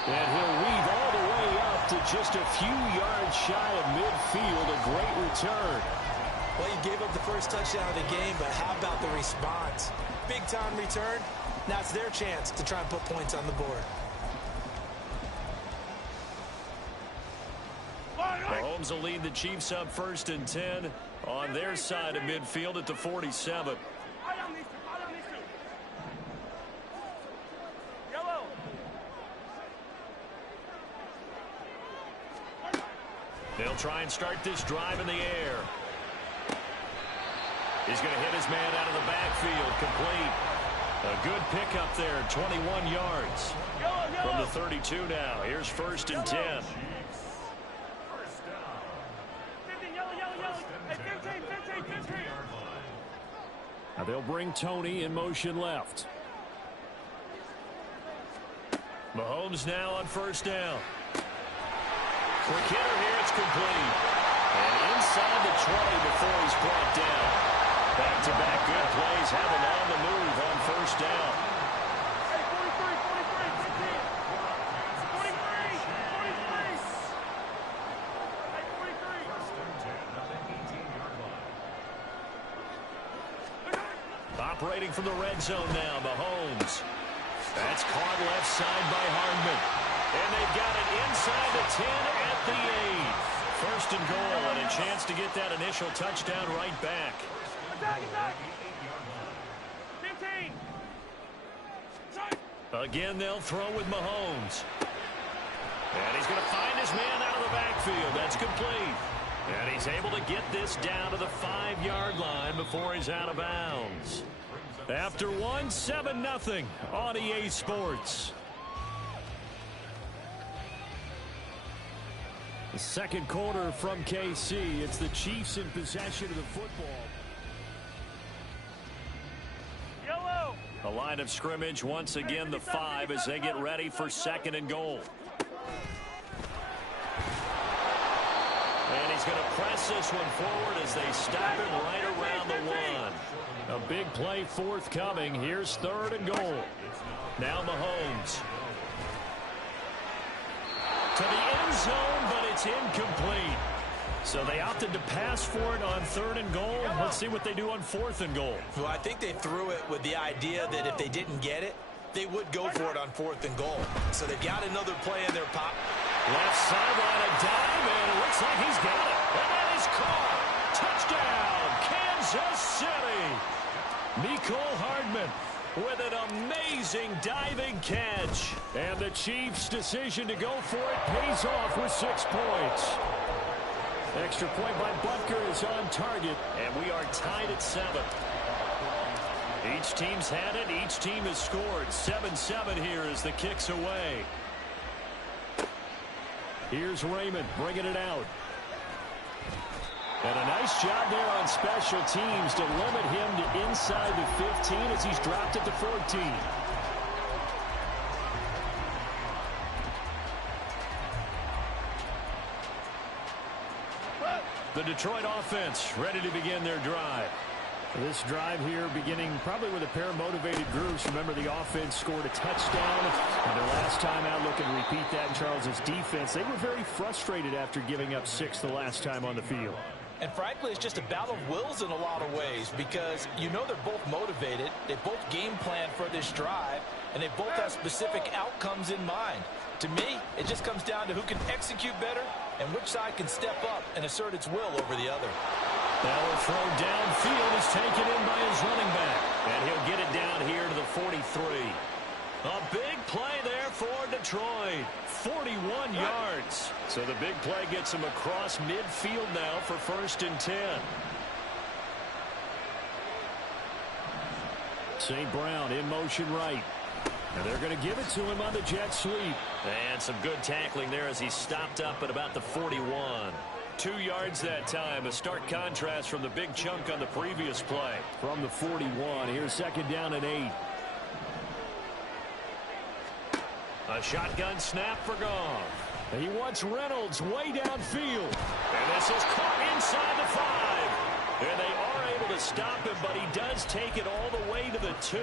And he'll weave all the way up to just a few yards shy of midfield. A great return. Well, you gave up the first touchdown of the game, but how about the response? Big-time return. Now it's their chance to try and put points on the board. Mahomes will lead the Chiefs up first and 10 on their side of midfield at the 47. They'll try and start this drive in the air. He's going to hit his man out of the backfield, complete. A good pickup there, 21 yards. From the 32 now. Here's first and 10. Now they'll bring Tony in motion left. Mahomes now on first down. Quick hitter here, it's complete. And inside the 20 before he's brought down. Back-to-back good plays, have him on the move on first down. Operating from the red zone now, Mahomes. That's caught left side by Hardman. And they've got it inside the 10 at the 8. First and goal, and a chance to get that initial touchdown right back. 15. Again, they'll throw with Mahomes. And he's going to find his man out of the backfield. That's complete. And he's able to get this down to the 5-yard line before he's out of bounds. After 7-0 on EA Sports. The second quarter from KC. It's the Chiefs in possession of the football. Yellow. A line of scrimmage once again the 5 as they get ready for second and goal. And he's going to press this one forward as they stop him right around the 1. A big play forthcoming. Here's third and goal. Now Mahomes. To the end zone, but it's incomplete. So they opted to pass for it on third and goal. Let's see what they do on fourth and goal. Well, I think they threw it with the idea that if they didn't get it, they would go for it on fourth and goal. So they've got another play in their pop. Left sideline, a dime, and it looks like he's got it. And that is caught. Touchdown, Kansas City. Mecole Hardman with an amazing diving catch. And the Chiefs' decision to go for it pays off with 6 points. Extra point by Butker is on target, and we are tied at 7. Each team's had it. Each team has scored. 7-7 here as the kick's away. Here's Raymond bringing it out. And a nice job there on special teams to limit him to inside the 15 as he's dropped it to 14. The Detroit offense ready to begin their drive. This drive here beginning probably with a pair of motivated groups. Remember, the offense scored a touchdown. And their last time out, looking to repeat that in Charles's defense. They were very frustrated after giving up 6 the last time on the field. And frankly, it's just a battle of wills in a lot of ways because you know they're both motivated. They both game plan for this drive, and they both have specific outcomes in mind. To me, it just comes down to who can execute better and which side can step up and assert its will over the other. Now a throw downfield is taken in by his running back. And he'll get it down here to the 43. A big play there for Detroit. 41 yards. So the big play gets him across midfield now for first and 10. St. Brown in motion right. And they're going to give it to him on the jet sweep. And some good tackling there as he stopped up at about the 41. 2 yards that time. A stark contrast from the big chunk on the previous play. From the 41, here's second down and 8. A shotgun snap for Goff. He wants Reynolds way downfield. And this is caught inside the 5. And they are able to stop him, but he does take it all the way to the 2.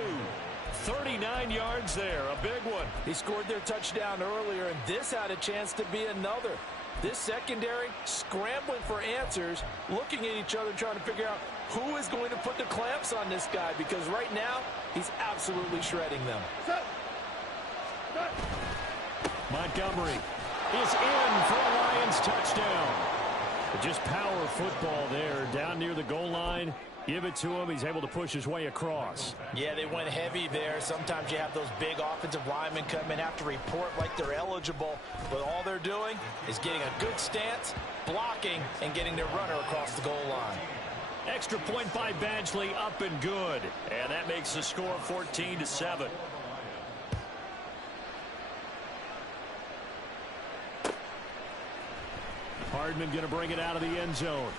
39 yards there, a big one. He scored their touchdown earlier, and this had a chance to be another. This secondary scrambling for answers, looking at each other, trying to figure out who is going to put the clamps on this guy, because right now he's absolutely shredding them. Montgomery is in for a Lions touchdown. Just power football there, down near the goal line. Give it to him. He's able to push his way across. Yeah, they went heavy there. Sometimes you have those big offensive linemen come in, have to report like they're eligible. But all they're doing is getting a good stance, blocking, and getting their runner across the goal line. Extra point by Badgley, up and good. And that makes the score 14-7. Hardman going to bring it out of the end zone.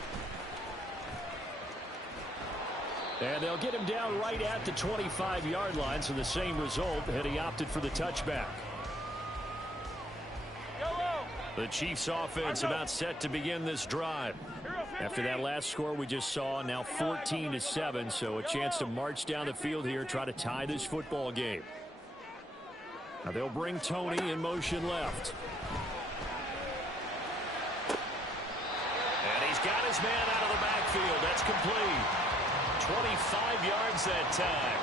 And they'll get him down right at the 25-yard line, so the same result, and he opted for the touchback. The Chiefs offense about set to begin this drive. After that last score we just saw, now 14-7, so a chance to march down the field here, try to tie this football game. Now they'll bring Tony in motion left. And he's got his man out of the backfield. That's complete. 25 yards that time.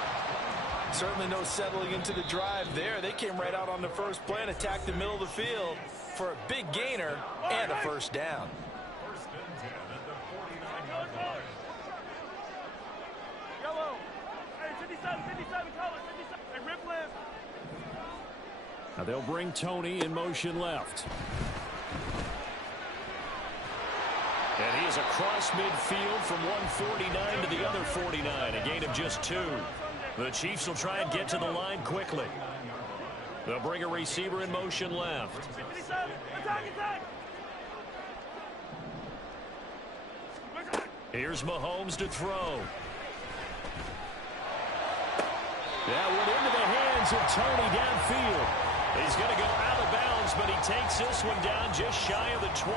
Certainly no settling into the drive there. They came right out on the first play and attacked the middle of the field for a big gainer and a first down. Now they'll bring Tony in motion left. And he is across midfield from 149 to the other 49, a gain of just 2. The Chiefs will try and get to the line quickly. They'll bring a receiver in motion left. Here's Mahomes to throw. That went into the hands of Tony downfield. He's going to go out of bounds, but he takes this one down just shy of the 20.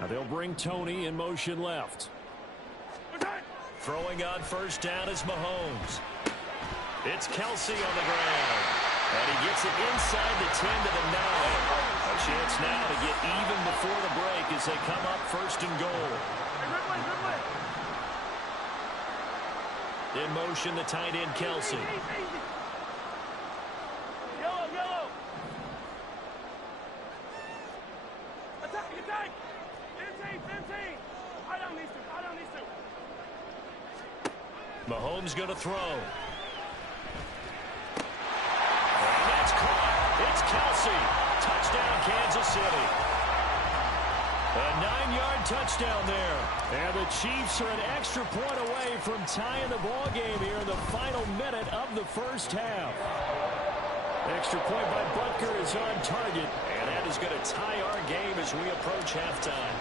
Now they'll bring Tony in motion left. Throwing on first down is Mahomes. It's Kelsey on the ground. And he gets it inside the 10 to the 9. A chance now to get even before the break as they come up first and goal. In motion, the tight end, Kelsey. Yellow. Attack. 15. I don't need to. Mahomes going to throw. And that's caught. It's Kelsey. Touchdown, Kansas City. A 9-yard touchdown there. And the Chiefs are an extra point away from tying the ball game here in the final minute of the first half. Extra point by Butker is on target. And that is going to tie our game as we approach halftime.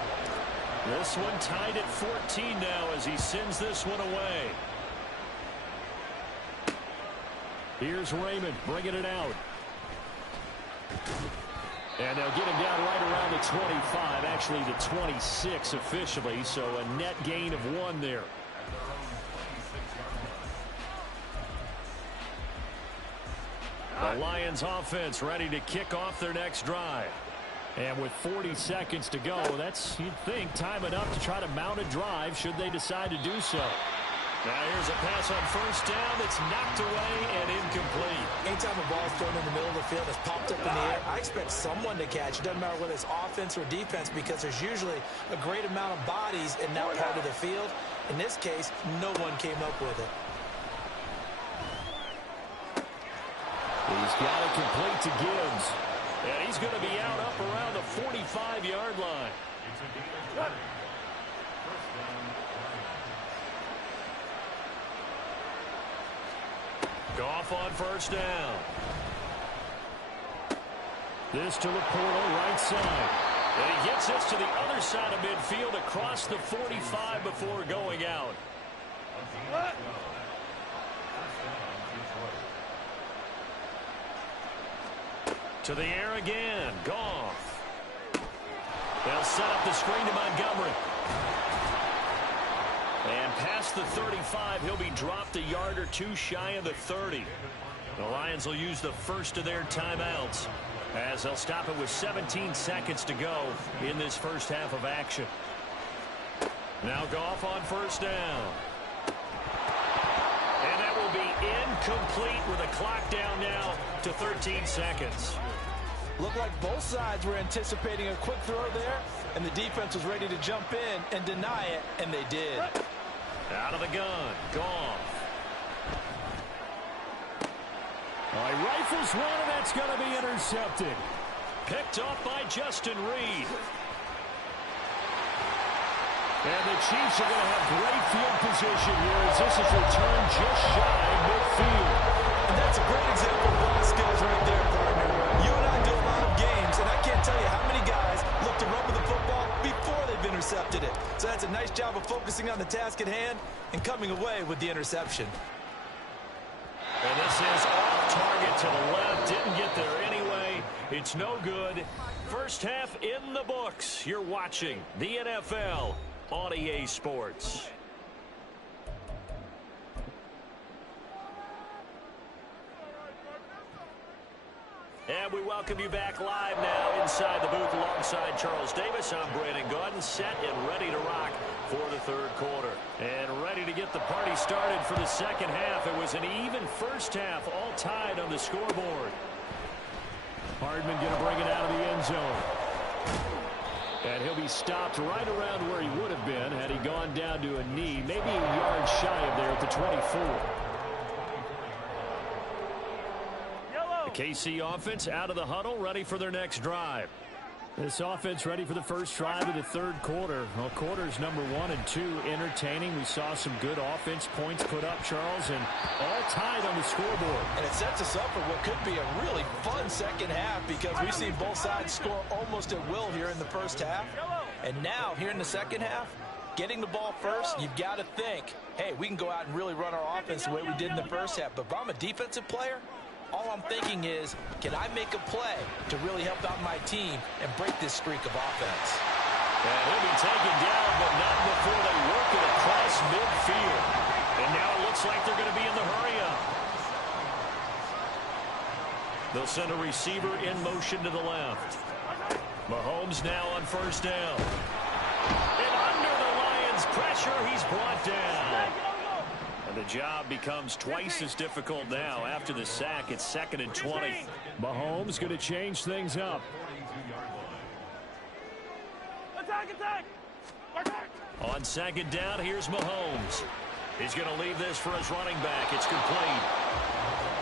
This one tied at 14 now as he sends this one away. Here's Raymond bringing it out. And they'll get him down right around the 25, actually the 26 officially, so a net gain of 1 there. The Lions offense ready to kick off their next drive. And with 40 seconds to go, that's, you'd think, time enough to try to mount a drive should they decide to do so. Now here's a pass on first down that's knocked away and incomplete. Anytime a ball is thrown in the middle of the field, it's popped up in the air, I expect someone to catch. It doesn't matter whether it's offense or defense because there's usually a great amount of bodies in that part of the field. In this case, no one came up with it. He's got it complete to Gibbs. And he's going to be out up around the 45-yard line. Goff on first down. This to Laporta, right side. And he gets this to the other side of midfield across the 45 before going out. To the air again. Goff. They'll set up the screen to Montgomery. And past the 35, he'll be dropped a yard or two shy of the 30. The Lions will use the first of their timeouts as they'll stop it with 17 seconds to go in this first half of action. Now Goff on first down. And that will be incomplete with a clock down now to 13 seconds. Looked like both sides were anticipating a quick throw there, and the defense was ready to jump in and deny it, and they did. Out of the gun, Goff. He rifles one, and that's going to be intercepted. Picked off by Justin Reed. And the Chiefs are going to have great field position here as this is returned just shy of midfield. And that's a great example of ball skills right there, partner. You and I do a lot of games, and I can't tell you how many guys look to run with the football before they've intercepted it. So that's a nice job of focusing on the task at hand and coming away with the interception. And this is off target to the left. Didn't get there anyway. It's no good. First half in the books. You're watching the NFL on EA Sports. And We welcome you back live now inside the booth alongside Charles Davis. I'm Brandon Gaudin, set and ready to rock for the third quarter. And ready to get the party started for the second half. It was an even first half, all tied on the scoreboard. Hardman going to bring it out of the end zone. And he'll be stopped right around where he would have been had he gone down to a knee, maybe a yard shy of there at the 24. The KC offense out of the huddle, ready for their next drive. This offense ready for the first drive of the third quarter. Well, quarters number 1 and 2 entertaining. We saw some good offense points put up, Charles, and all tied on the scoreboard. And it sets us up for what could be a really fun second half because we've seen both sides score almost at will here in the first half. And now, here in the second half, getting the ball first, you've got to think, hey, we can go out and really run our offense the way we did in the first half. But if I'm a defensive player, all I'm thinking is, can I make a play to really help out my team and break this streak of offense? And he'll be taken down, but not before they work it across midfield. And now it looks like they're going to be in the hurry-up. They'll send a receiver in motion to the left. Mahomes now on first down. And under the Lions' pressure, he's brought down. And the job becomes twice as difficult now. After the sack, it's 2nd and 20. Mahomes going to change things up. On second down, here's Mahomes. He's going to leave this for his running back. It's complete.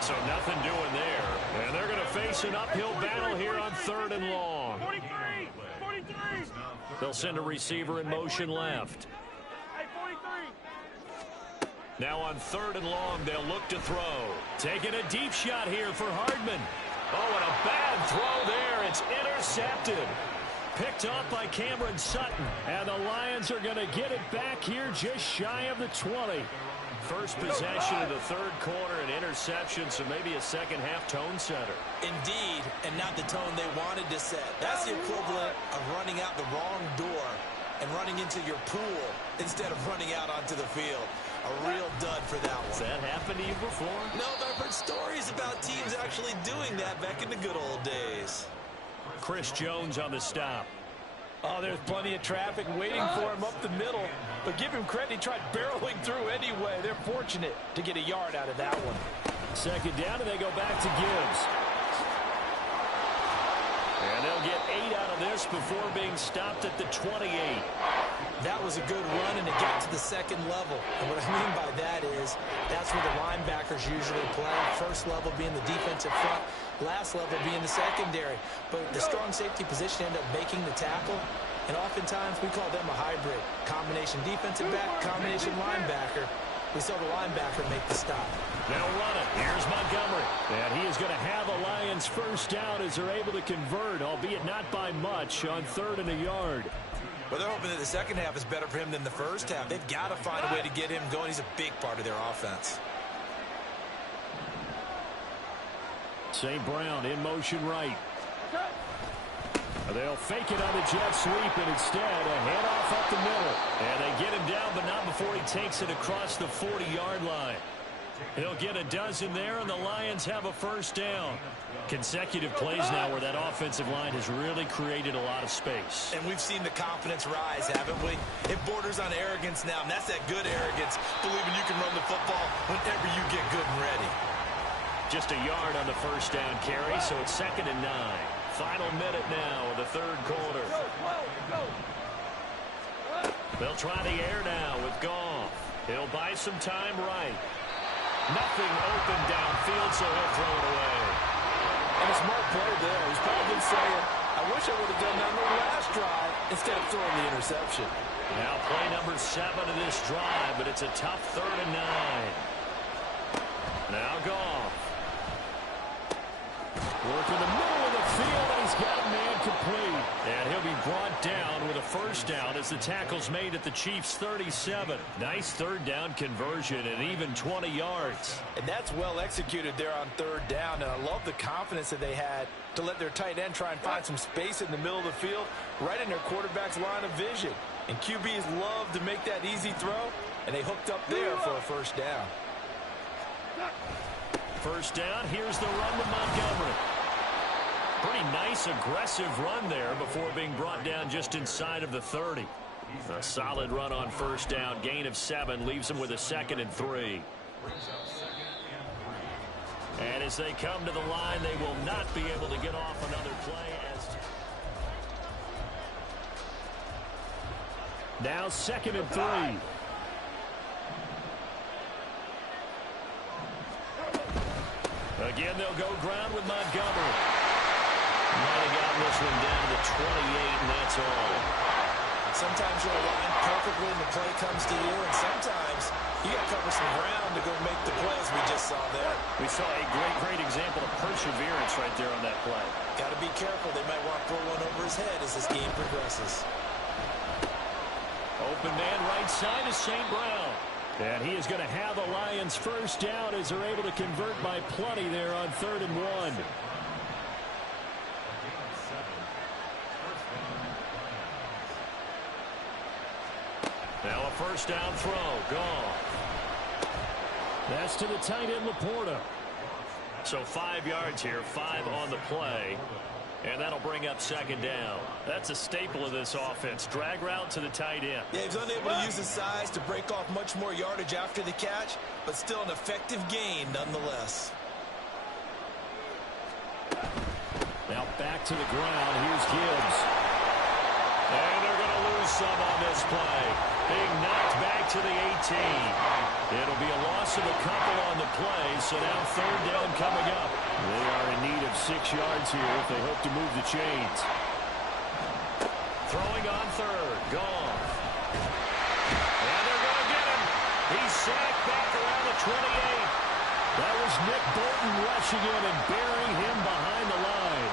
So nothing doing there. And they're going to face an uphill battle here on 3rd and long. 43. They'll send a receiver in motion left. Now on 3rd and long, they'll look to throw. Taking a deep shot here for Hardman. Oh, and a bad throw there. It's intercepted. Picked off by Cameron Sutton. And the Lions are going to get it back here just shy of the 20. First possession of the third quarter, an interception, so maybe a second half tone setter. Indeed, and not the tone they wanted to set. That's the equivalent of running out the wrong door and running into your pool instead of running out onto the field. A real dud for that one. Has that happened to you before? No, but I've heard stories about teams actually doing that back in the good old days. Chris Jones on the stop. Oh, there's plenty of traffic waiting for him up the middle. But give him credit, he tried barreling through anyway. They're fortunate to get a yard out of that one. Second down, and they go back to Gibbs. And they'll get 8 out of this before being stopped at the 28. That was a good run, and it got to the second level. And what I mean by that is that's where the linebackers usually play. First level being the defensive front, last level being the secondary. But the strong safety position ended up making the tackle. And oftentimes we call them a hybrid. Combination defensive back, combination linebacker. We saw the linebacker make the stop. They'll run it. Here's Montgomery. And he is going to have a Lions first down as they're able to convert, albeit not by much, on 3rd and a yard. Well, they're hoping that the second half is better for him than the first half. They've got to find a way to get him going. He's a big part of their offense. St. Brown in motion right. They'll fake it on the jet sweep, and instead a handoff up the middle. And they get him down, but not before he takes it across the 40-yard line. He'll get a dozen there, and the Lions have a first down. Consecutive plays now where that offensive line has really created a lot of space. And we've seen the confidence rise, haven't we? It borders on arrogance now, and that's that good arrogance, believing you can run the football whenever you get good and ready. Just a yard on the first down carry, so it's 2nd and 9. Final minute now of the third quarter. They'll try the air now with Goff. He'll buy some time right. Nothing open downfield, so he'll throw it away. And a smart play there. He's probably saying, I wish I would have done that on the last drive instead of throwing the interception. Now play number 7 of this drive, but it's a tough 3rd and 9. Now Goff. Work in the middle of the field, and he's got a man complete. And he'll be brought down with a first down as the tackle's made at the Chiefs' 37. Nice 3rd down conversion and even 20 yards. And that's well executed there on 3rd down. And I love the confidence that they had to let their tight end try and find some space in the middle of the field, right in their quarterback's line of vision. And QBs love to make that easy throw, and they hooked up there for a first down. First down, here's the run to Montgomery. Pretty nice, aggressive run there before being brought down just inside of the 30. A solid run on first down. Gain of 7 leaves them with a 2nd and 3. And as they come to the line, they will not be able to get off another play. Now 2nd and 3. Again, they'll go ground with Montgomery. Might have gotten this one down to the 28, and that's all. Sometimes you're aligned perfectly and the play comes to you, and sometimes you got to cover some ground to go make the plays we just saw there. We saw a great example of perseverance right there on that play. Got to be careful. They might want to throw one over his head as this game progresses. Open man right side is St. Brown. And he is going to have the Lions first down as they're able to convert by plenty there on 3rd and 1. Now a first down throw. Gone. That's to the tight end, Laporta. So 5 yards here, 5 on the play. And that'll bring up 2nd down. That's a staple of this offense. Drag route to the tight end. Yeah, he's unable to use his size to break off much more yardage after the catch, but still an effective gain nonetheless. Now back to the ground. Here's Gibbs. And they're going to lose some on this play. Being knocked back to the 18. It'll be a loss of a couple on the play, so now 3rd down coming up. They are in need of 6 yards here if they hope to move the chains. Throwing on 3rd. Gone. And they're going to get him. He's sacked back around the 28. That was Nick Bolton rushing in and burying him behind the line.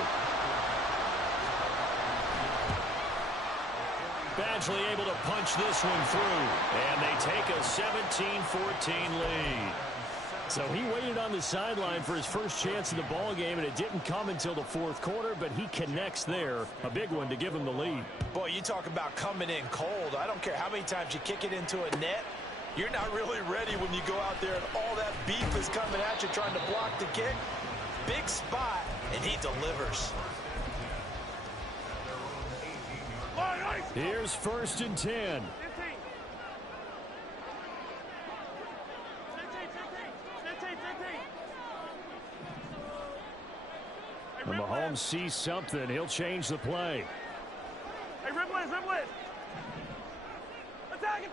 Badgley able to punch this one through. And they take a 17-14 lead. So he waited on the sideline for his first chance in the ball game, and it didn't come until the 4th quarter, but he connects there. A big one to give him the lead. Boy, you talk about coming in cold. I don't care how many times you kick it into a net. You're not really ready when you go out there and all that beef is coming at you trying to block the kick. Big spot, and he delivers. Here's 1st and 10. And Mahomes sees something. He'll change the play. Hey, rip blitz. Attack.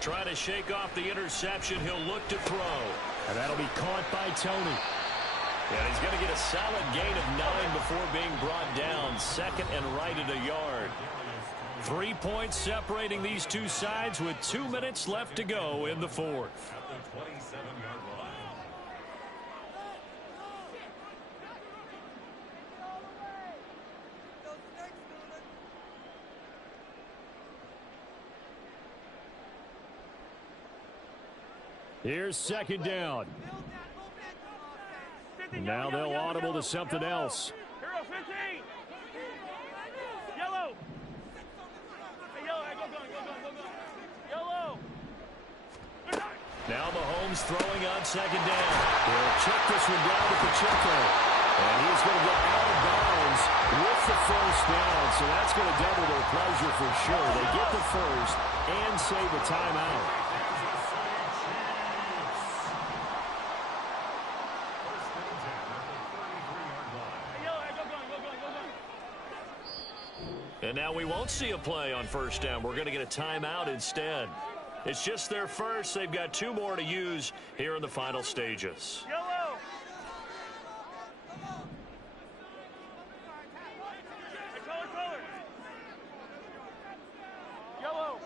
Trying to shake off the interception. He'll look to throw. And that'll be caught by Tony. And he's going to get a solid gain of 9 before being brought down. 2nd and right at a yard. 3 points separating these two sides with 2 minutes left to go in the 4th. Here's 2nd down. Now they'll audible to something else. Hero 15. Yellow. Hey, yellow. Hey, go. Yellow. Now Mahomes throwing on 2nd down. They'll check this one down to Pacheco. And he's going to get out of bounds with the first down. So that's going to double their pleasure for sure. They get the first and save a timeout. And now we won't see a play on first down. We're going to get a timeout instead. It's just their first. They've got 2 more to use here in the final stages. Yellow. Hey, color. Yellow.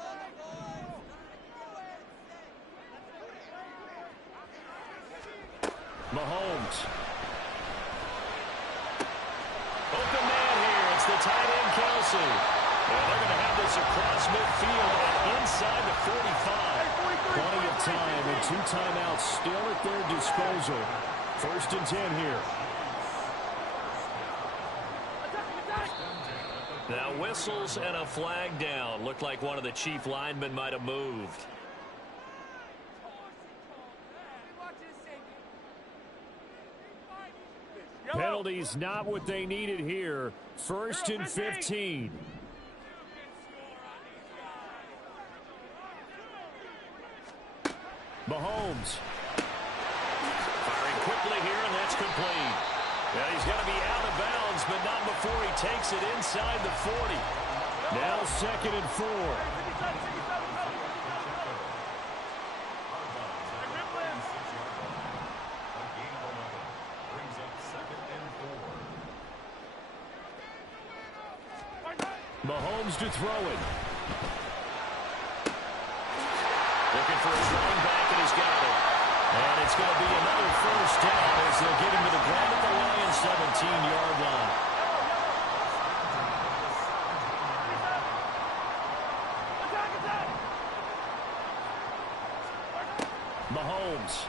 Mahomes. Open man here. It's the tight end, Kelsey. And they're going to have this across midfield and inside the 45. Plenty of time and 2 timeouts still at their disposal. 1st and 10 here. Now whistles and a flag down. Looked like one of the chief linemen might have moved. penalties not what they needed here. 1st and 15. Mahomes. Firing quickly here, and that's complete. And he's going to be out of bounds, but not before he takes it inside the 40. Now 2nd and 4. Mahomes to throw it. Looking for his running back, and he's got it. And it's going to be another 1st down as they'll get him to the ground at the Lions' 17-yard line. Mahomes.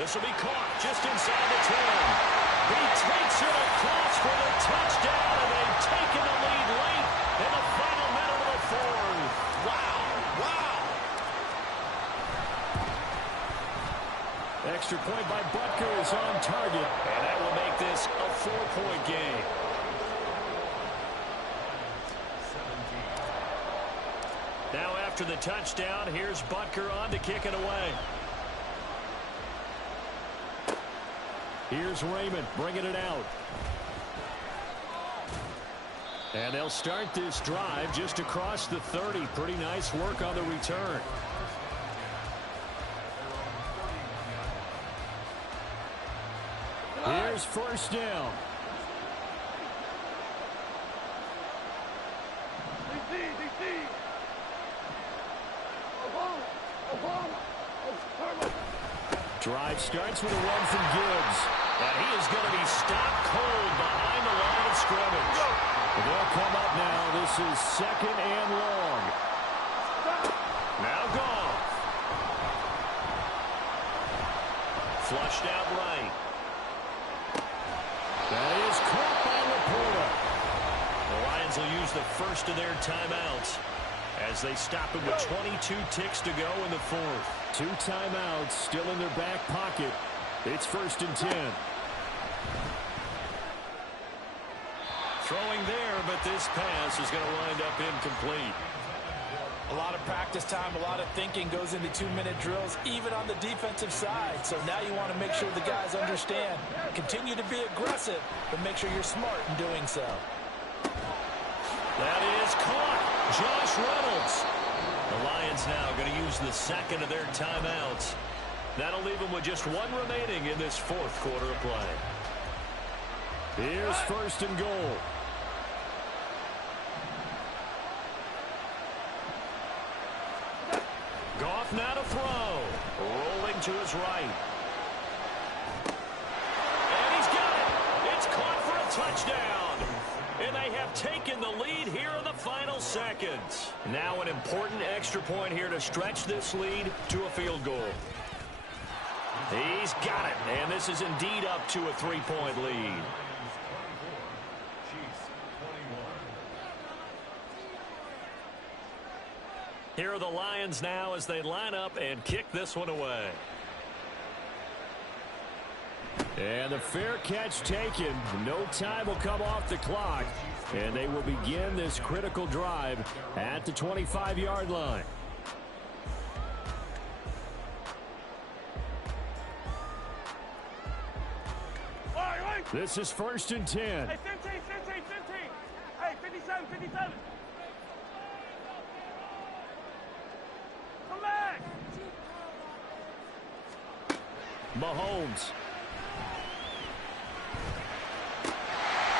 This will be caught just inside the 10. He takes it across for the touchdown, and they've taken the lead late in the final minute of the 4th. Wow. Extra point by Butker is on target, and that will make this a 4-point game. Now after the touchdown, here's Butker on to kick it away. Here's Raymond bringing it out. And they'll start this drive just across the 30. Pretty nice work on the return. Here's 1st down. Drive starts with a run from Gibbs. And he is going to be stopped cold behind the line of scrimmage. They'll come up now. This is 2nd and long. Now Goff. Flushed out right. That is caught by Laporta. The Lions will use the first of their timeouts as they stop it with 22 ticks to go in the 4th. 2 timeouts still in their back pocket. It's 1st and 10. Throwing there, but this pass is going to wind up incomplete. A lot of practice time, a lot of thinking goes into 2-minute drills, even on the defensive side. So now you want to make sure the guys understand. Continue to be aggressive, but make sure you're smart in doing so. That is caught. Josh Reynolds. The Lions now going to use the 2nd of their timeouts. That'll leave them with just 1 remaining in this 4th quarter of play. Here's 1st and goal. Goff now to throw. Rolling to his right. And he's got it. It's caught for a touchdown. And they have taken the lead here in the final seconds. Now an important extra point here to stretch this lead to a field goal. He's got it. And this is indeed up to a 3-point lead. Here are the Lions now as they line up and kick this one away. And the fair catch taken. No time will come off the clock. And they will begin this critical drive at the 25-yard line. This is 1st and 10. Hey, 15. Hey, 57. Come back. Mahomes.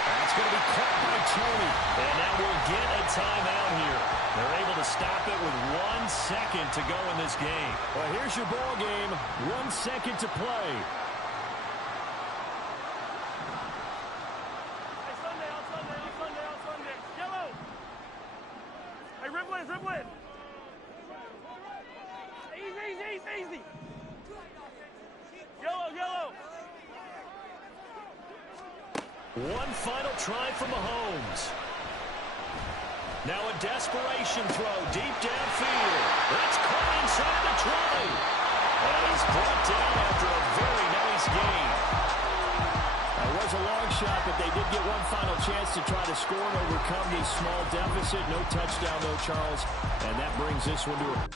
That's going to be caught by Tony. And now we'll get a timeout here. They're able to stop it with 1 second to go in this game. Well, here's your ball game. 1 second to play. Easy. Yellow. One final try for Mahomes. Now a desperation throw deep downfield. That's caught inside the 20. And he's brought down after a very nice gain. was a long shot, but they did get one final chance to try to score and overcome this small deficit. No touchdown, though, Charles. And that brings this one to a...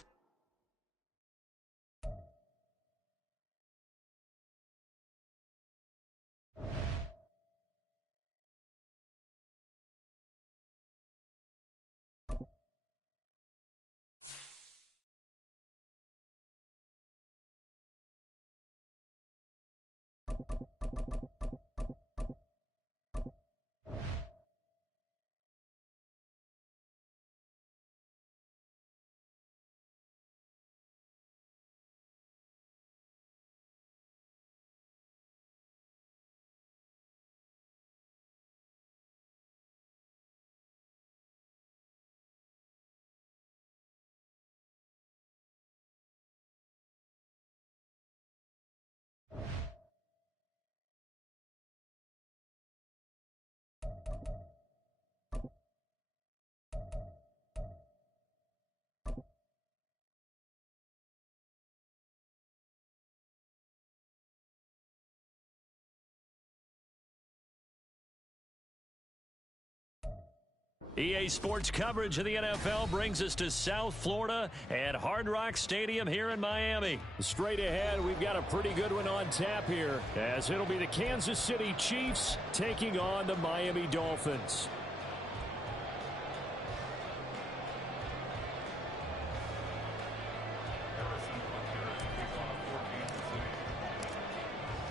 EA Sports coverage of the NFL brings us to South Florida at Hard Rock Stadium here in Miami. Straight ahead, we've got a pretty good one on tap here, as it'll be the Kansas City Chiefs taking on the Miami Dolphins.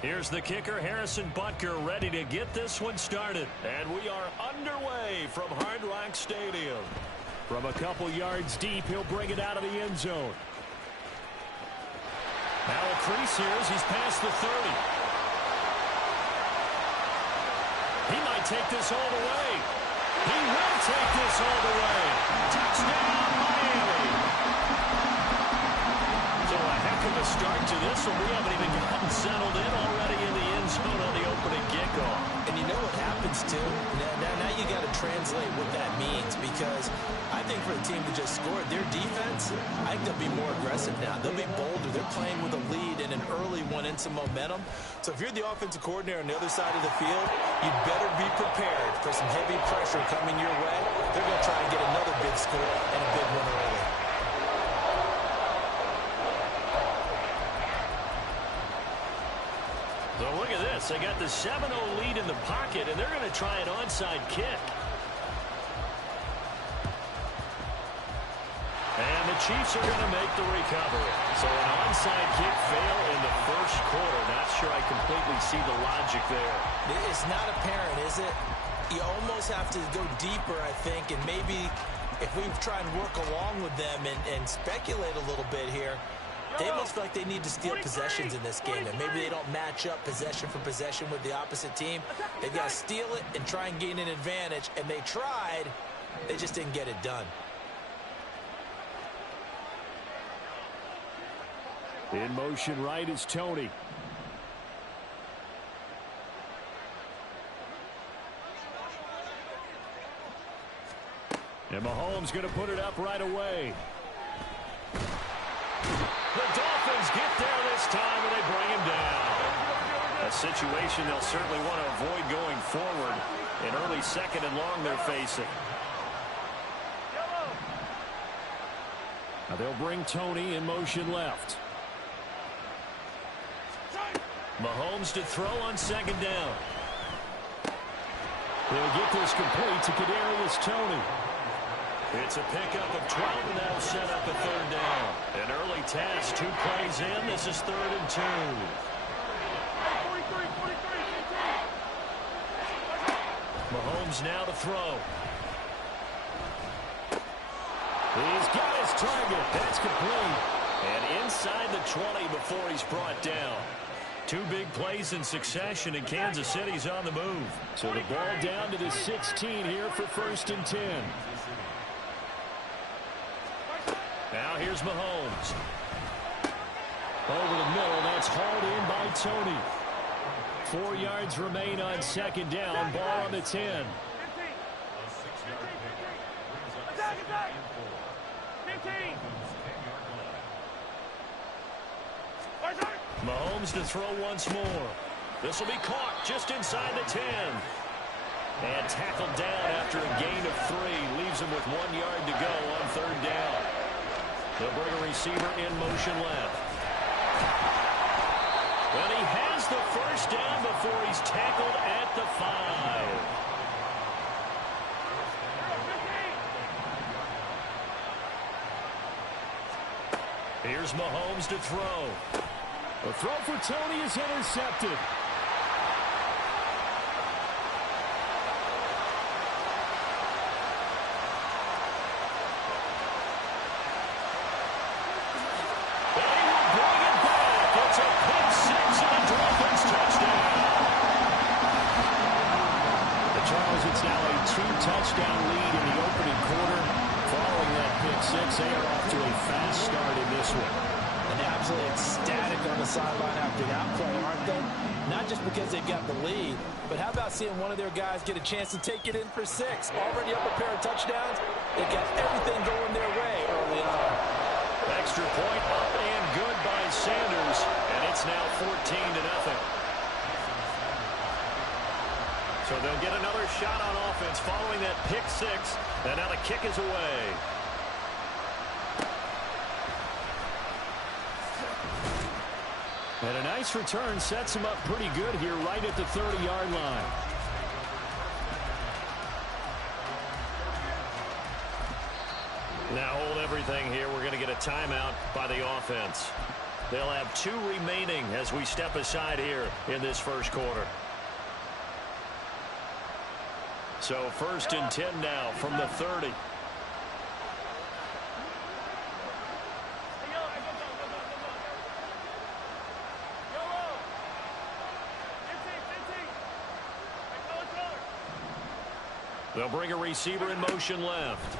Here's the kicker, Harrison Butker, ready to get this one started. And we are underway from Hard Rock Stadium. From a couple yards deep, he'll bring it out of the end zone. Now a crease here as he's past the 30. He might take this all the way. He will take this all the way. Touchdown, Miami. So a heck of a start to this one. We haven't even gotten settled in already in the end zone on the opening kickoff. And you know what happens, too? Now you got to translate what that means, because I think for the team to just score, their defense, I think they'll be more aggressive now. They'll be bolder. They're playing with a lead and an early one and some momentum. So if you're the offensive coordinator on the other side of the field, you'd better be prepared for some heavy pressure coming your way. They're going to try and get another big score and a big one early. So look at this. They got the 7-0 lead in the pocket, and they're going to try an onside kick. And the Chiefs are going to make the recovery. So an onside kick fail in the first quarter. Not sure I completely see the logic there. It's not apparent, is it? You almost have to go deeper, I think, and maybe if we try and work along with them and speculate a little bit here, they almost feel like they need to steal possessions in this game, and maybe they don't match up possession for possession with the opposite team. They've got to steal it and try and gain an advantage, and they tried. They just didn't get it done. In motion right is Tony. And Mahomes going to put it up right away. The Dolphins get there this time, and they bring him down. A situation they'll certainly want to avoid going forward. An early second and long they're facing. Now they'll bring Tony in motion left. Mahomes to throw on second down. They'll get this complete to Kadarius Toney. It's a pickup of 12, and that'll set up a third down. An early task, 2 plays in. This is 3rd and 2. Mahomes now to throw. He's got his target. That's complete. And inside the 20 before he's brought down. 2 big plays in succession, and Kansas City's on the move. So the ball down to the 16 here for 1st and 10. Now here's Mahomes. Over the middle, that's hauled in by Tony. 4 yards remain on second down. Ball on the 10. Mahomes to throw once more. This will be caught just inside the 10. And tackled down after a gain of 3. Leaves him with 1 yard to go on 3rd down. They'll bring a receiver in motion left. And he has the first down before he's tackled at the 5. Here's Mahomes to throw. The throw for Tony is intercepted. And he will bring it back. It's a pick 6 and a Dolphins touchdown. The Chargers, it's now a 2-touchdown lead in the opening quarter. Following that pick 6, they are off to a fast start in this one. And absolutely ecstatic on the sideline after that play, aren't they? Not just because they've got the lead, but how about seeing one of their guys get a chance to take it in for 6? Already up a pair of touchdowns. They got everything going their way early on. Extra point up and good by Sanders, and it's now 14-0. So they'll get another shot on offense following that pick 6, and now the kick is away. And a nice return sets him up pretty good here right at the 30-yard line. Now hold everything here. We're going to get a timeout by the offense. They'll have 2 remaining as we step aside here in this first quarter. So 1st and 10 now from the 30. They'll bring a receiver in motion left.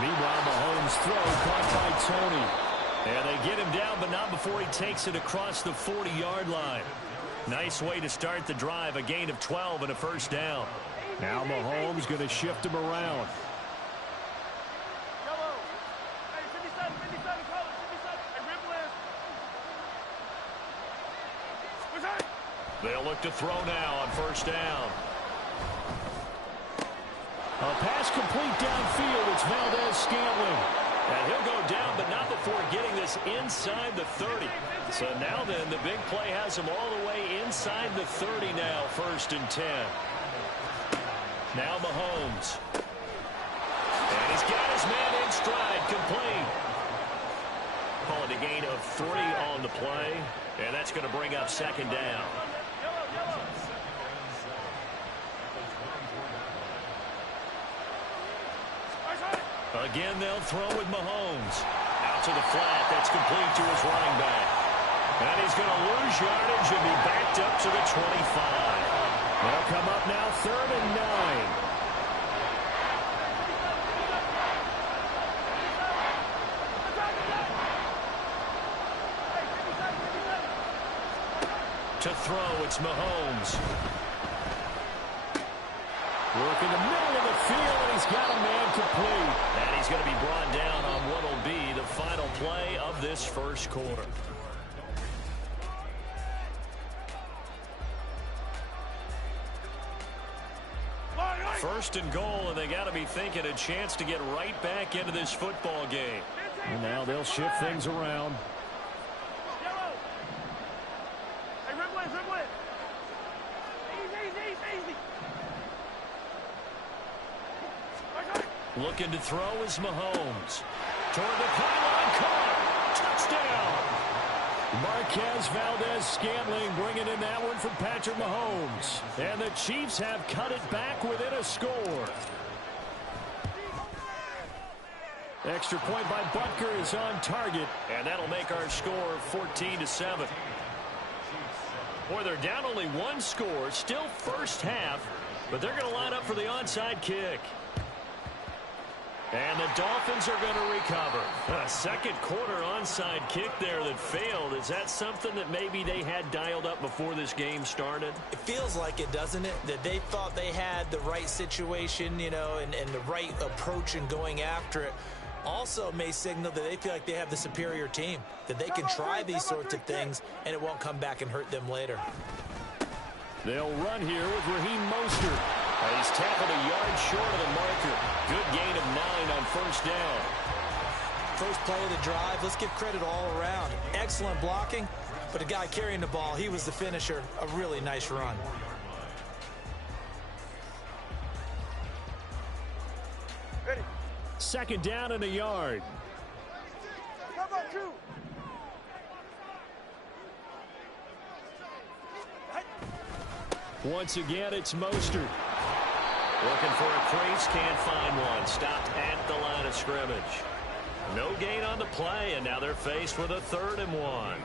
Meanwhile, Mahomes' throw caught by Tony. And they get him down, but not before he takes it across the 40-yard line. Nice way to start the drive, a gain of 12 and a first down. Now Mahomes going to shift him around. They'll look to throw now on first down. A pass complete downfield. It's Valdez-Scantling. And he'll go down, but not before getting this inside the 30. So now then, the big play has him all the way inside the 30 now, 1st and 10. Now Mahomes. And he's got his man in stride, complete. Call it a gain of 3 on the play, and that's going to bring up 2nd down. Again, they'll throw with Mahomes. Out to the flat. That's complete to his running back. And he's going to lose yardage and be backed up to the 25. They'll come up now 3rd and 9. To throw, it's Mahomes. Work in the middle of the field, and he's got a man complete. And he's going to be brought down on what will be the final play of this first quarter. First and goal, and they got to be thinking a chance to get right back into this football game. And now they'll shift things around. Looking to throw is Mahomes. Toward the pylon, caught. Touchdown. Marquez Valdez-Scantling bringing in that one from Patrick Mahomes. And the Chiefs have cut it back within a score. Extra point by Butker is on target. And that'll make our score 14-7. Boy, they're down only 1 score. Still first half. But they're going to line up for the onside kick. And the Dolphins are going to recover. A second quarter onside kick there that failed. Is that something that maybe they had dialed up before this game started? It feels like it, doesn't it? That they thought they had the right situation, you know, and the right approach in going after it. Also may signal that they feel like they have the superior team, that they can try these sorts of things and it won't come back and hurt them later. They'll run here with Raheem Mostert. He's tackled a yard short of the marker. Good gain of 9 on first down. First play of the drive, let's give credit all around. Excellent blocking, but the guy carrying the ball, he was the finisher. A really nice run. Ready. Second down and a yard. Come on, two. Once again, it's Mostert. Looking for a crease, can't find one. Stopped at the line of scrimmage. No gain on the play, and now they're faced with a 3rd and 1.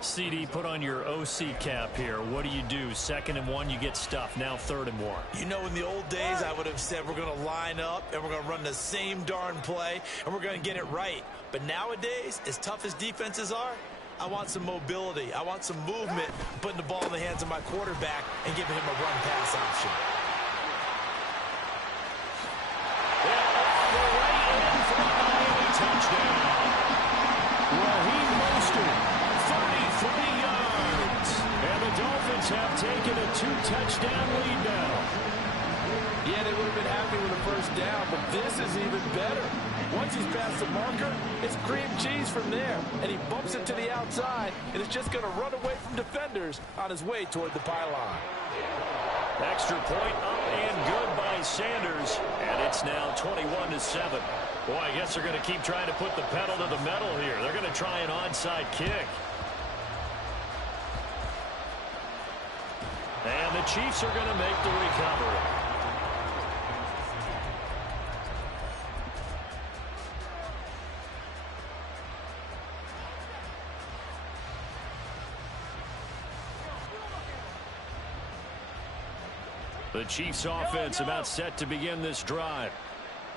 CD, put on your OC cap here. What do you do? 2nd and 1, you get stuffed. Now 3rd and 1. You know, in the old days, I would have said we're going to line up and we're going to run the same darn play and we're going to get it right. But nowadays, as tough as defenses are, I want some mobility. I want some movement, putting the ball in the hands of my quarterback and giving him a run-pass option. Touchdown. Raheem Mostert, 33 yards. And the Dolphins have taken a 2-touchdown lead now. Yeah, they would have been happy with a first down, but this is even better. Once he's past the marker, it's cream cheese from there. And he bumps it to the outside, and it's just going to run away from defenders on his way toward the pylon. Extra point up and good by Sanders. And it's now 21-7. Boy, I guess they're going to keep trying to put the pedal to the metal here. They're going to try an onside kick. And the Chiefs are going to make the recovery. The Chiefs offense about set to begin this drive.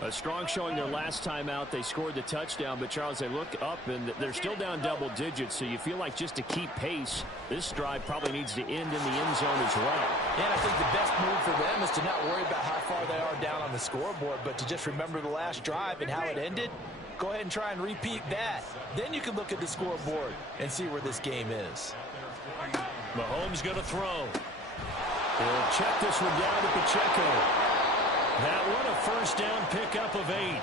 A strong showing their last time out. They scored the touchdown, but Charles, they look up and they're still down double digits, so you feel like just to keep pace, this drive probably needs to end in the end zone as well. And I think the best move for them is to not worry about how far they are down on the scoreboard, but to just remember the last drive and how it ended. Go ahead and try and repeat that. Then you can look at the scoreboard and see where this game is. Mahomes going to throw. We'll check this one down to Pacheco. That one a first down pickup of 8. Well,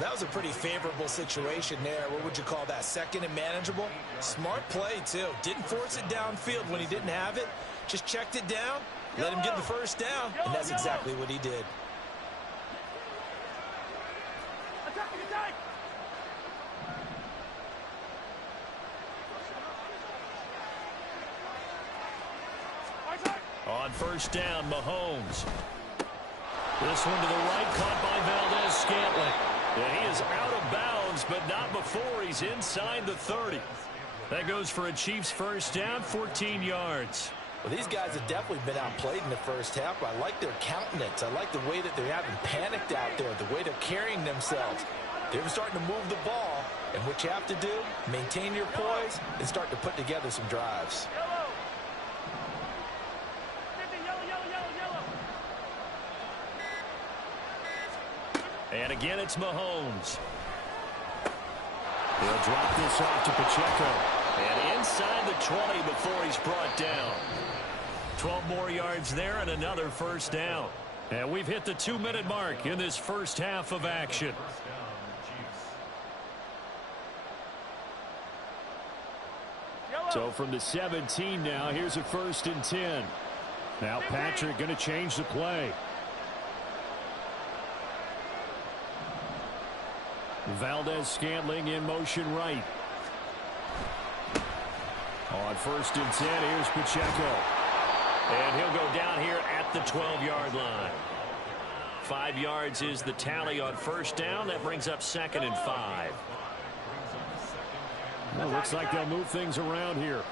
that was a pretty favorable situation there. What would you call that? 2nd and manageable? Smart play, too. Didn't force it downfield when he didn't have it. Just checked it down, let him get the first down, and that's exactly what he did. On first down, Mahomes. This one to the right, caught by Valdez-Scantling. And he is out of bounds, but not before he's inside the 30. That goes for a Chiefs first down, 14 yards. Well, these guys have definitely been outplayed in the first half. I like their countenance. I like the way that they're having panicked out there, the way they're carrying themselves. They're starting to move the ball, and what you have to do, maintain your poise and start to put together some drives. And again, it's Mahomes. He'll drop this off to Pacheco. And inside the 20 before he's brought down. 12 more yards there and another first down. And we've hit the 2-minute mark in this first half of action. So from the 17 now, here's a 1st and 10. Now Patrick going to change the play. Valdez-Scantling in motion right. On 1st and 10, here's Pacheco. And he'll go down here at the 12-yard line. 5 yards is the tally on first down. That brings up 2nd and 5. Well, looks like they'll move things around here.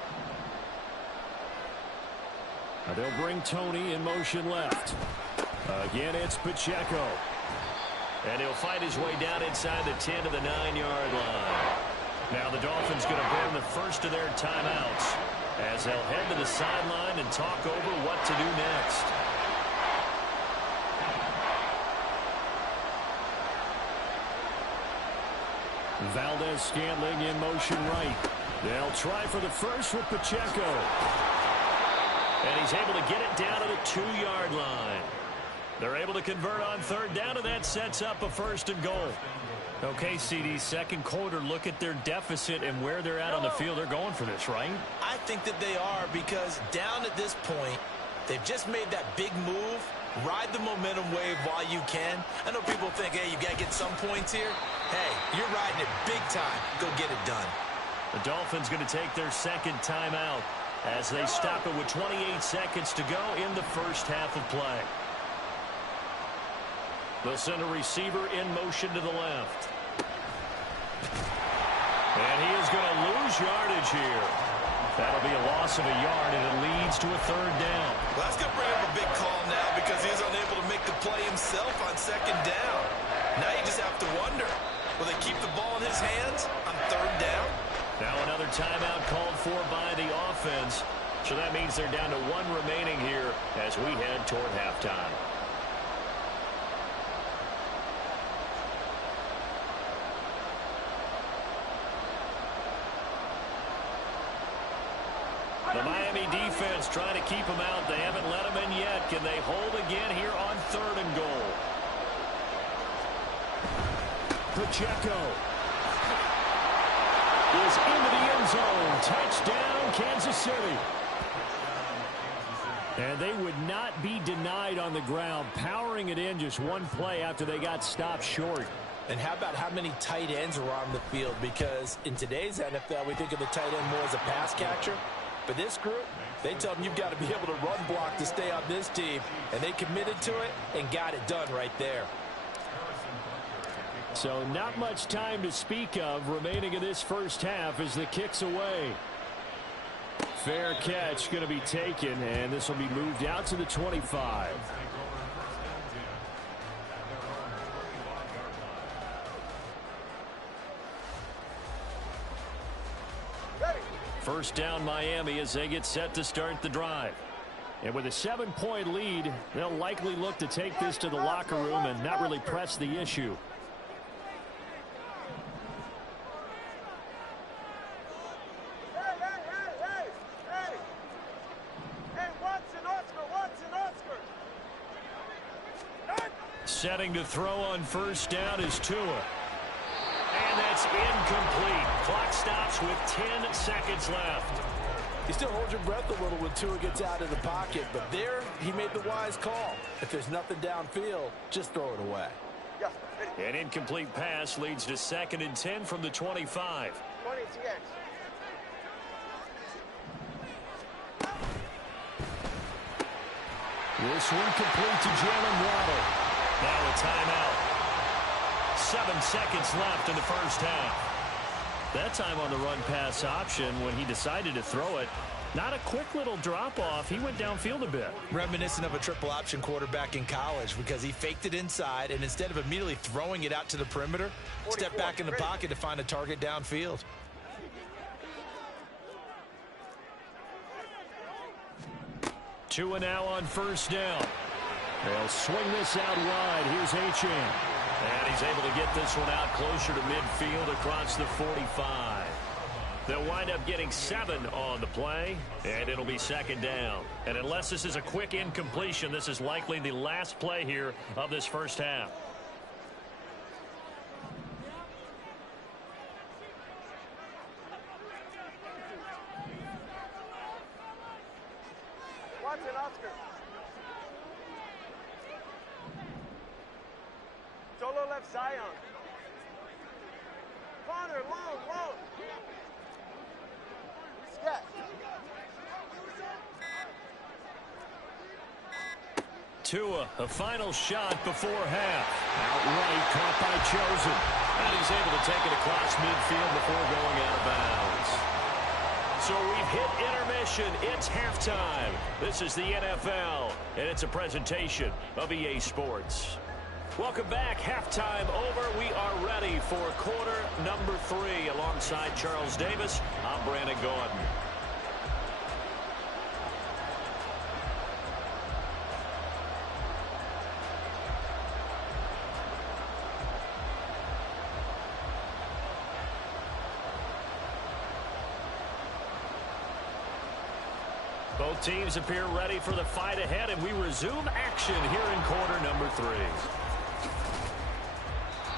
Now they'll bring Tony in motion left. Again, it's Pacheco. And he'll fight his way down inside the 10 to the 9-yard line. Now the Dolphins going to burn the first of their timeouts as they'll head to the sideline and talk over what to do next. Valdez-Scantling in motion right. They'll try for the first with Pacheco. And he's able to get it down to the 2-yard line. They're able to convert on third down, and that sets up a 1st and goal. Okay, CD, second quarter, look at their deficit and where they're at on the field. They're going for this, right? I think that they are, because down at this point, they've just made that big move. Ride the momentum wave while you can. I know people think, hey, you got to get some points here. Hey, you're riding it big time. Go get it done. The Dolphins going to take their second timeout as they stop it with 28 seconds to go in the first half of play. They'll send a receiver in motion to the left. And he is going to lose yardage here. That'll be a loss of a yard, and it leads to a 3rd down. Well, that's going to bring up a big call now, because he's unable to make the play himself on 2nd down. Now you just have to wonder, will they keep the ball in his hands on 3rd down? Now another timeout called for by the offense. So that means they're down to 1 remaining here as we head toward halftime. The Miami defense trying to keep them out. They haven't let them in yet. Can they hold again here on 3rd and goal? Pacheco is into the end zone. Touchdown, Kansas City. And they would not be denied on the ground, powering it in just one play after they got stopped short. And how about how many tight ends are on the field? Because in today's NFL, we think of the tight end more as a pass catcher. But this group, they tell them you've got to be able to run block to stay on this team. And they committed to it and got it done right there. So not much time to speak of remaining in this first half as the kick's away. Fair catch going to be taken, and this will be moved out to the 25. First down Miami as they get set to start the drive. And with a 7-point lead, they'll likely look to take this to the locker room and not really press the issue. Setting to throw on first down is Tua. And that's incomplete. Clock stops with 10 seconds left. You still hold your breath a little when Tua gets out of the pocket, but there he made the wise call. If there's nothing downfield, just throw it away. An incomplete pass leads to 2nd and 10 from the 25. This one complete to Jalen Waddle. Now a timeout. 7 seconds left in the first half. That time on the run pass option when he decided to throw it. Not a quick little drop off. He went downfield a bit. Reminiscent of a triple option quarterback in college, because he faked it inside, and instead of immediately throwing it out to the perimeter, stepped back in the pocket to find a target downfield. Tua now on first down. They'll swing this out wide. Here's Achane. And he's able to get this one out closer to midfield across the 45. They'll wind up getting 7 on the play, and it'll be 2nd down. And unless this is a quick incompletion, this is likely the last play here of this first half. Solo left Zion. Corner, long. Scat. Tua, a final shot before half. Outright caught by Chosen. And he's able to take it across midfield before going out of bounds. So we've hit intermission. It's halftime. This is the NFL, and it's a presentation of EA Sports. Welcome back. Halftime over. We are ready for quarter number 3. Alongside Charles Davis, I'm Brandon Gordon. Both teams appear ready for the fight ahead, and we resume action here in quarter number 3.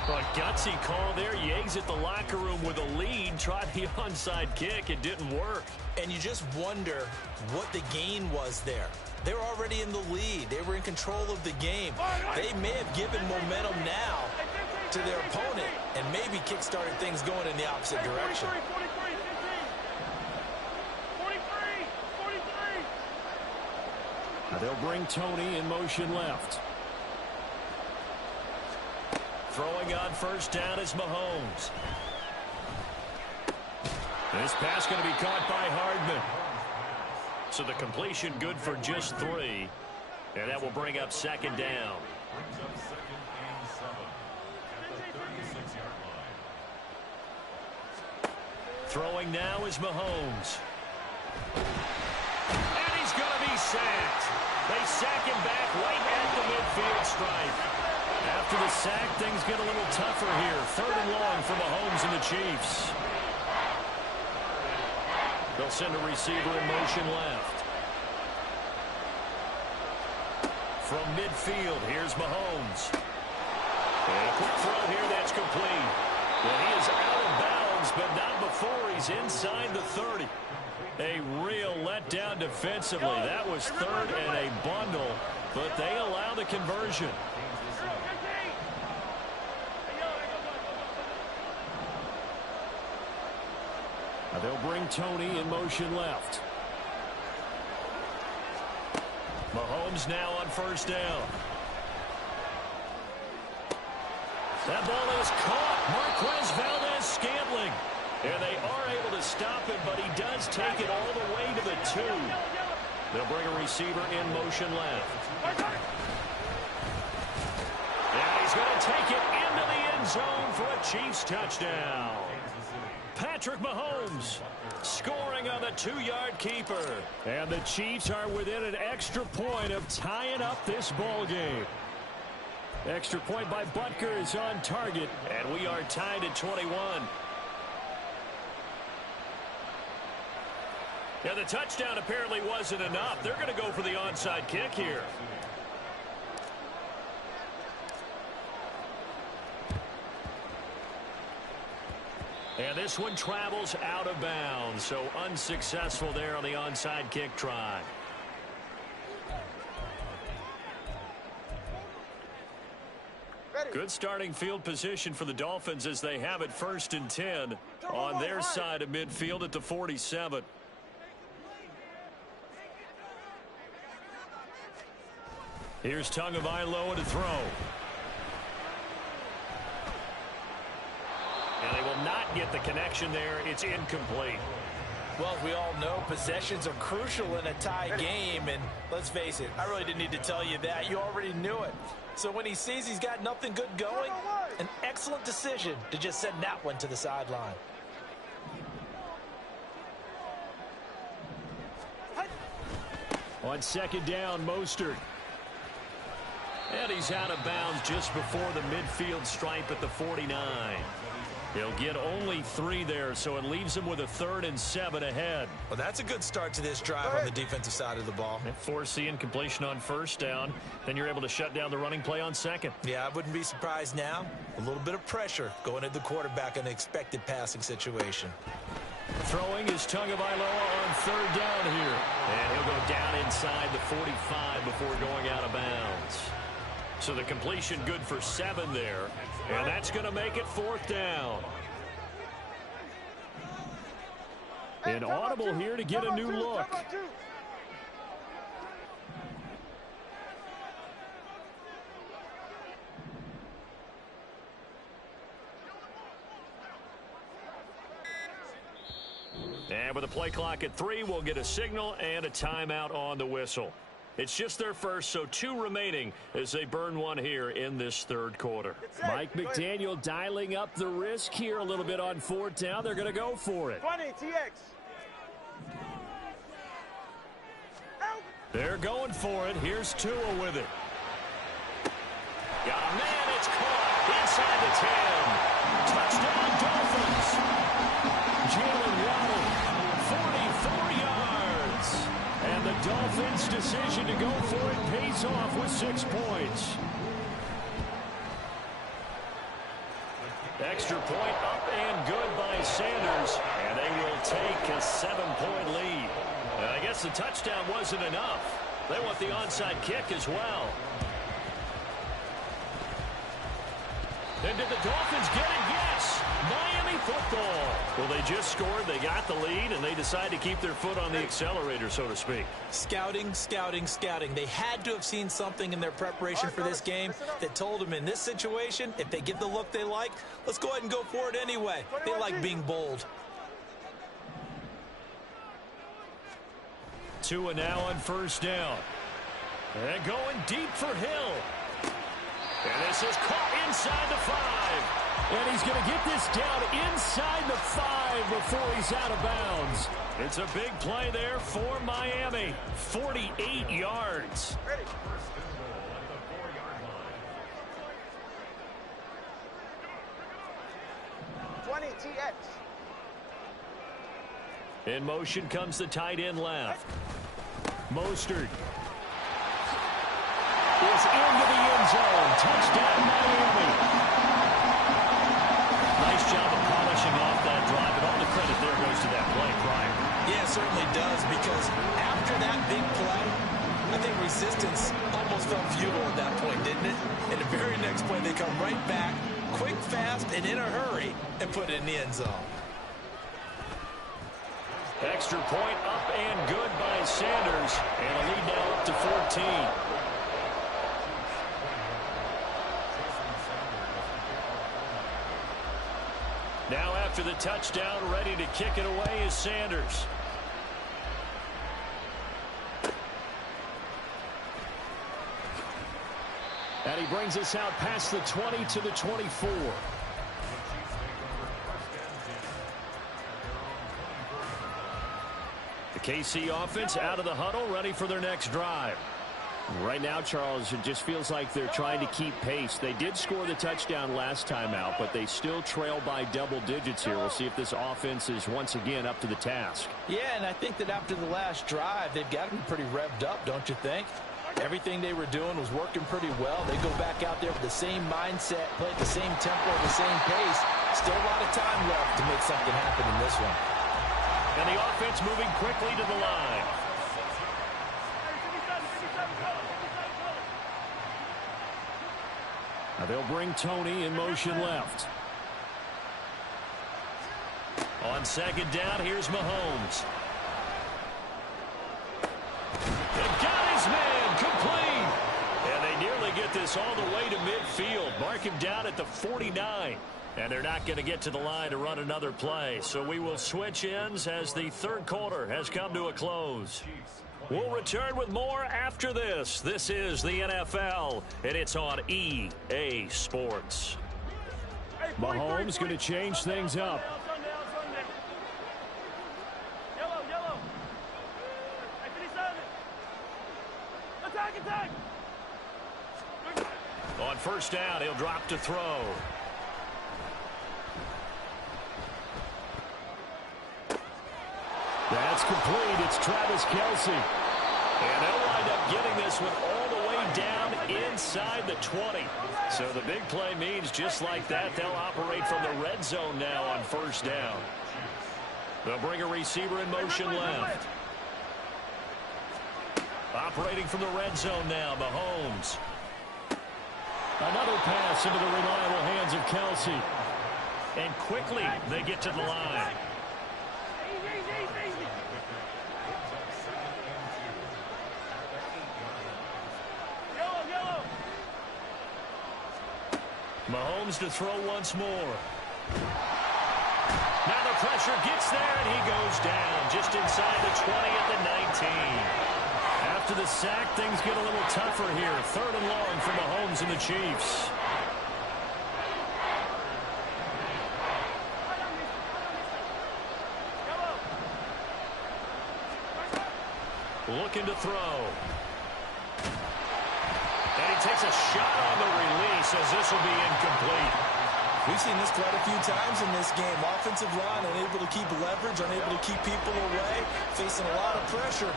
A gutsy call there. You exit the locker room with a lead. Tried the onside kick. It didn't work. And you just wonder what the gain was there. They're already in the lead. They were in control of the game. They may have given momentum now to their opponent and maybe kick-started things going in the opposite direction. Now they'll bring Tony in motion left. Throwing on first down is Mahomes. This pass going to be caught by Hardman. So the completion good for just 3. And that will bring up second down. Throwing now is Mahomes. And he's going to be sacked. They sack him back right at the midfield stripe. After the sack, things get a little tougher here. 3rd and long for Mahomes and the Chiefs. They'll send a receiver in motion left. From midfield, here's Mahomes. And a quick throw here that's complete. And he is out of bounds, but not before he's inside the 30. A real letdown defensively. That was 3rd and a bundle, but they allow the conversion. Now they'll bring Tony in motion left. Mahomes now on first down. That ball is caught. Marquez Valdes-Scantling. And they are able to stop him, but he does take it all the way to the 2. They'll bring a receiver in motion left. And he's going to take it into the end zone for a Chiefs touchdown. Patrick Mahomes scoring on the 2-yard keeper. And the Chiefs are within an extra point of tying up this ball game. Extra point by Butker is on target, and we are tied at 21. Yeah, the touchdown apparently wasn't enough. They're going to go for the onside kick here. And this one travels out of bounds, so unsuccessful there on the onside kick try. Good starting field position for the Dolphins as they have it 1st and 10 on their side of midfield at the 47. Here's Tagovailoa to throw. And they will not get the connection there. It's incomplete. Well, as we all know, possessions are crucial in a tie game. And let's face it, I really didn't need to tell you that. You already knew it. So when he sees he's got nothing good going, an excellent decision to just send that one to the sideline. On second down, Mostert. And he's out of bounds just before the midfield stripe at the 49. He'll get only 3 there, so it leaves him with a 3rd and 7 ahead. Well, that's a good start to this drive on the defensive side of the ball. Force the incompletion on first down. Then you're able to shut down the running play on second. Yeah, I wouldn't be surprised now. A little bit of pressure going at the quarterback in an expected passing situation. Throwing is Tagovailoa on 3rd down here. And he'll go down inside the 45 before going out of bounds. So the completion good for 7 there. And that's going to make it 4th down. An audible here to get a new look. And with the play clock at 3, we'll get a signal and a timeout on the whistle. It's just their first, so 2 remaining as they burn one here in this 3rd quarter. Mike McDaniel dialing up the risk here a little bit on 4th down. They're going to go for it. 20, TX. They're going for it. Here's Tua with it. Got a man. It's caught inside the 10. Touchdown, Dolphins. Jalen Waddle, 44 yards. And the Dolphins' decision to go for it pays off with 6 points. Extra point up and good by Sanders. And they will take a 7-point lead. And I guess the touchdown wasn't enough. They want the onside kick as well. And did the Dolphins get it? Yes! Miami football. Well, they just scored, they got the lead, and they decide to keep their foot on the accelerator, so to speak. Scouting, scouting, scouting. They had to have seen something in their preparation for this game that told them in this situation, if they get the look they like, let's go ahead and go for it anyway. They like being bold. Tua now on first down. And going deep for Hill. And this is caught inside the 5. And he's going to get this down inside the 5 before he's out of bounds. It's a big play there for Miami. 48 yards. 20 TX. In motion comes the tight end left. Mostert is into the end zone. Touchdown, Miami. Nice job of polishing off that drive, and all the credit there goes to that play prior. Yeah, it certainly does, because after that big play, I think resistance almost felt futile at that point, didn't it? In the very next play, they come right back, quick, fast, and in a hurry, and put it in the end zone. Extra point up and good by Sanders, and a lead now up to 14. Now after the touchdown, ready to kick it away is Sanders. And he brings us out past the 20 to the 24. The KC offense out of the huddle, ready for their next drive. Right now, Charles, it just feels like they're trying to keep pace. They did score the touchdown last time out, but they still trail by double digits here. We'll see if this offense is once again up to the task. Yeah, and I think that after the last drive, they've got to be pretty revved up, don't you think? Everything they were doing was working pretty well. They go back out there with the same mindset, play at the same tempo, the same pace. Still a lot of time left to make something happen in this one. And the offense moving quickly to the line. Now they'll bring Tony in motion left. On second down, here's Mahomes. They got his man, complete. And they nearly get this all the way to midfield. Mark him down at the 49. And they're not going to get to the line to run another play. So we will switch ends as the third quarter has come to a close. We'll return with more after this. This is the NFL, and it's on EA Sports. Mahomes going to change things up. On first down, he'll drop to throw. That's complete. It's Travis Kelce. And they'll wind up getting this one all the way down inside the 20. So the big play means just like that, they'll operate from the red zone now on first down. They'll bring a receiver in motion left. Operating from the red zone now, Mahomes. Another pass into the reliable hands of Kelce. And quickly they get to the line. Mahomes to throw once more. Now the pressure gets there, and he goes down just inside the 20 at the 19. After the sack, things get a little tougher here. Third and long for Mahomes and the Chiefs. Looking to throw. And he takes a shot on the release as this will be incomplete. We've seen this quite a few times in this game. Offensive line unable to keep leverage, unable to keep people away, facing a lot of pressure.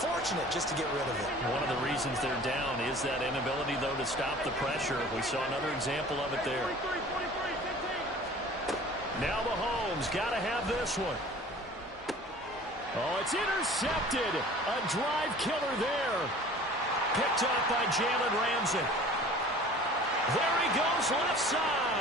Fortunate just to get rid of it. One of the reasons they're down is that inability, though, to stop the pressure. We saw another example of it there. Now Mahomes got to have this one. Oh, it's intercepted. A drive killer there. Picked off by Jalen Ramsey. There he goes left side.